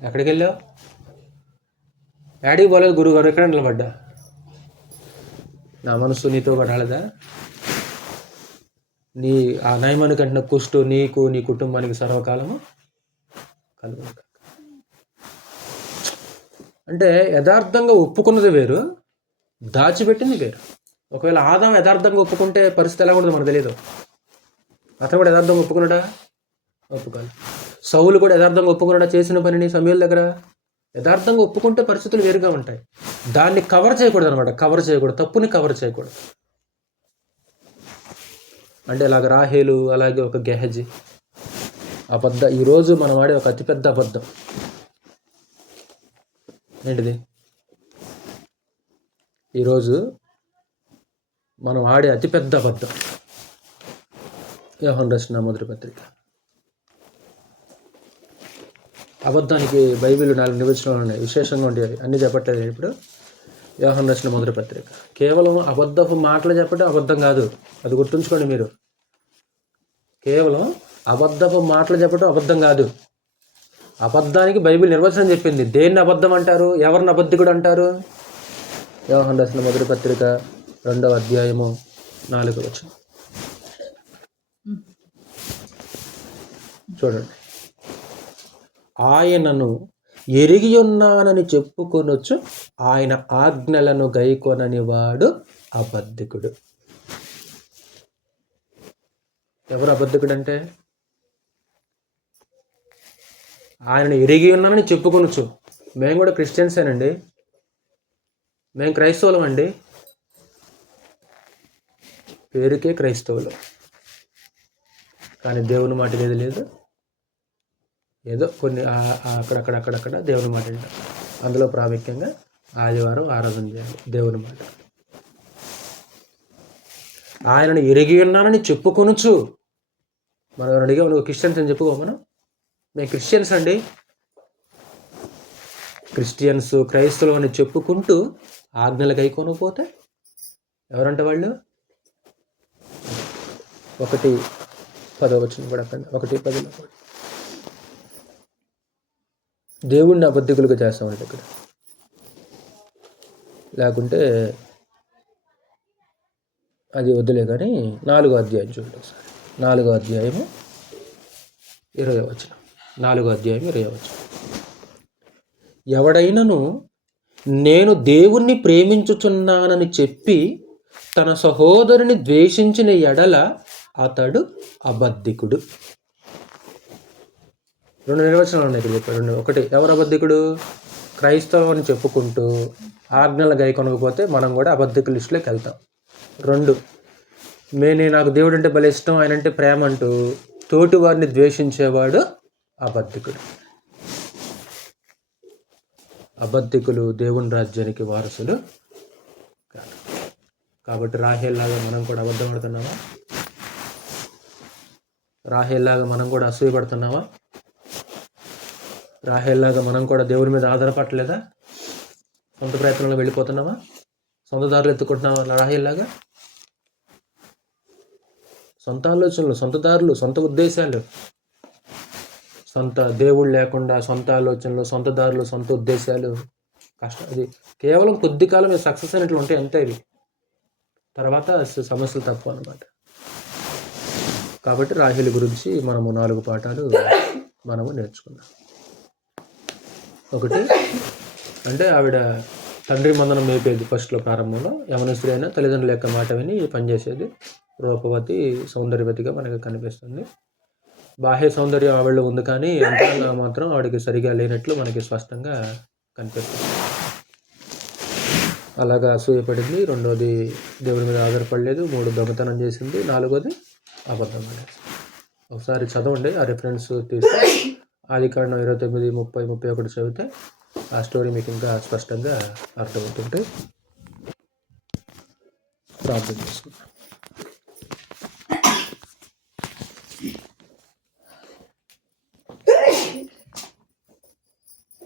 ఎక్కడికి వెళ్ళావు? యాడికి పోలేదు గురువుగారు, ఎక్కడ నిలబడ్డా? నా మనసు నీతో కూడా రాలేదా? ఆ నయమాను కంటిన కుష్టు నీకు నీ కుటుంబానికి సర్వకాలము కలుగును. అంటే యథార్థంగా ఒప్పుకున్నది వేరు, దాచిపెట్టింది వేరు. ఒకవేళ ఆదాం యథార్థంగా ఒప్పుకుంటే పరిస్థితి ఎలా ఉండదు మనకు తెలియదు. అతను కూడా యథార్థంగా ఒప్పుకున్నాడా? ఒప్పుకోవాలి. సౌలు కూడా యథార్థంగా ఒప్పుకున్నాడా చేసిన పనిని సమూయేలు దగ్గర? యథార్థంగా ఒప్పుకుంటే పరిస్థితులు వేరుగా ఉంటాయి. దాన్ని కవర్ చేయకూడదు అనమాట. తప్పుని కవర్ చేయకూడదు. అంటే ఇలాగ రాహేలు, అలాగే ఒక గెహజీ అబద్ధం. ఈరోజు మనం ఆడే ఒక అతిపెద్ద అబద్ధం ఏంటిది? ఈరోజు మనం ఆడే అతిపెద్ద అబద్ధం యోహాను రాసిన మొదటి పత్రిక. అబద్ధానికి బైబిల్ 4 నిర్వచనాలు ఉన్నాయి, విశేషంగా ఉండేవి. అన్నీ చెప్పట్లేదు ఇప్పుడు. యోహాను రాసిన మొదటి పత్రిక. కేవలం అబద్ధపు మాటలు చెప్పడం అబద్ధం కాదు, అది గుర్తుంచుకోండి మీరు. కేవలం అబద్ధపు మాటలు చెప్పడం అబద్ధం కాదు. అబద్ధానికి బైబిల్ నిర్వచనం చెప్పింది. దేన్ని అబద్ధం అంటారు, ఎవరిని అబద్ధికుడు అంటారు? యోహాను రాసిన మొదటి పత్రిక 2వ అధ్యాయము 4వ వచనం చూడండి. ఆయనను ఎరిగి ఉన్నానని చెప్పుకొనొచ్చు, ఆయన ఆజ్ఞలను గైకొనని వాడు అబద్ధికుడు. ఎవరు అబద్ధికుడు అంటే? ఆయనను ఎరిగి ఉన్నానని చెప్పుకొనొచ్చు. మేము కూడా క్రిస్టియన్సేనండి, మేము క్రైస్తవులం అండి, పేరుకే క్రైస్తవులు, కానీ దేవుని మాట ఏది లేదు. ఏదో కొన్ని అక్కడక్కడ దేవుని మాట వింటాం. అందులో ప్రాముఖ్యంగా ఆదివారం ఆరాధన చేయాలి దేవుని మాట. ఆయనను ఎరిగి ఉన్నానని చెప్పుకొనొచ్చు. మనం అడిగా నువ్వు క్రిస్టియన్స్ అని చెప్పుకో. మేము క్రిస్టియన్స్ అండి, క్రైస్తవులు అని చెప్పుకుంటూ ఆజ్ఞలు గైకొనకపోతే ఎవరంటే వాళ్ళు? 1:10 వచనం కూడా అక్కడ 1:10 కూడా దేవుణ్ణి అబద్ధికులుగా చేస్తామంటే ఇక్కడ. లేకుంటే అది వద్దులే కానీ 4వ అధ్యాయం చూడండి ఒకసారి. 4వ అధ్యాయము 20వ వచనం. 4వ అధ్యాయం 20వ వచనం. ఎవడైనను నేను దేవుణ్ణి ప్రేమించుచున్నానని చెప్పి తన సహోదరుని ద్వేషించిన ఎడల అతడు అబద్ధికుడు. 2 నిర్వచనాలు ఉన్నాయి ఇక్కడ చెప్పాడు. 1, ఎవరు అబద్ధికుడు? క్రైస్తవం అని చెప్పుకుంటూ ఆజ్ఞలు గైకొనకపోతే మనం కూడా అబద్ధికుల లిస్టులోకి వెళ్తాం. 2, నాకు దేవుడు అంటే భలే ఇష్టం, ఆయన అంటే ప్రేమ అంటూ తోటి వారిని ద్వేషించేవాడు అబద్ధికుడు. అబద్ధికులు దేవుని రాజ్యానికి వారసులు కాదు. కాబట్టి రాహేల్లాగా మనం కూడా అబద్ధం ఆడుతున్నామా? రాహేల్లాగా మనం కూడా అసూయపడుతున్నామా? రాహేల్లాగా మనం కూడా దేవుడి మీద ఆధారపడలేదా? సొంత ప్రయత్నంలో వెళ్ళిపోతున్నామా? సొంత దారులు ఎత్తుకుంటున్నామా? రాహేల్లాగా సొంత ఆలోచనలు, సొంత దారులు, సొంత ఉద్దేశాలు, సొంత దేవుడు లేకుండా సొంత ఆలోచనలు, సొంత దారులు, సొంత ఉద్దేశాలు కష్టం. అది కేవలం కొద్ది కాలం సక్సెస్ అయినట్లు ఉంటాయి అంతే. ఇవి తర్వాత సమస్యలు తప్పు అన్నమాట. కాబట్టి రాహేలు గురించి మనము 4 పాఠాలు మనము నేర్చుకున్నాం. ఒకటి అంటే ఆవిడ తండ్రి మందనం మేపేది ఫస్ట్లో, ప్రారంభంలో. యవనస్తులు అయినా తల్లిదండ్రుల యొక్క మాట విని పనిచేసేది. రూపవతి, సౌందర్యవతిగా మనకు కనిపిస్తుంది. బాహ్య సౌందర్యం ఆవిడలో ఉంది, కానీ అంతరంగా మాత్రం ఆవిడకి సరిగా లేనట్లు మనకి స్పష్టంగా కనిపిస్తుంది. అలాగా అసూయపడింది. 2వది దేవుడి మీద ఆధారపడలేదు. 3 దొంగతనం చేసింది. 4వది అబద్ధం ఆడేది. ఒకసారి చదవండి, ఆ రిఫరెన్స్ తీసి ఆదికాండం 29, 30, 31 చదివితే ఆ స్టోరీ మీకు ఇంకా స్పష్టంగా అర్థమవుతుంటే ప్రార్థన చేసుకుంటాం.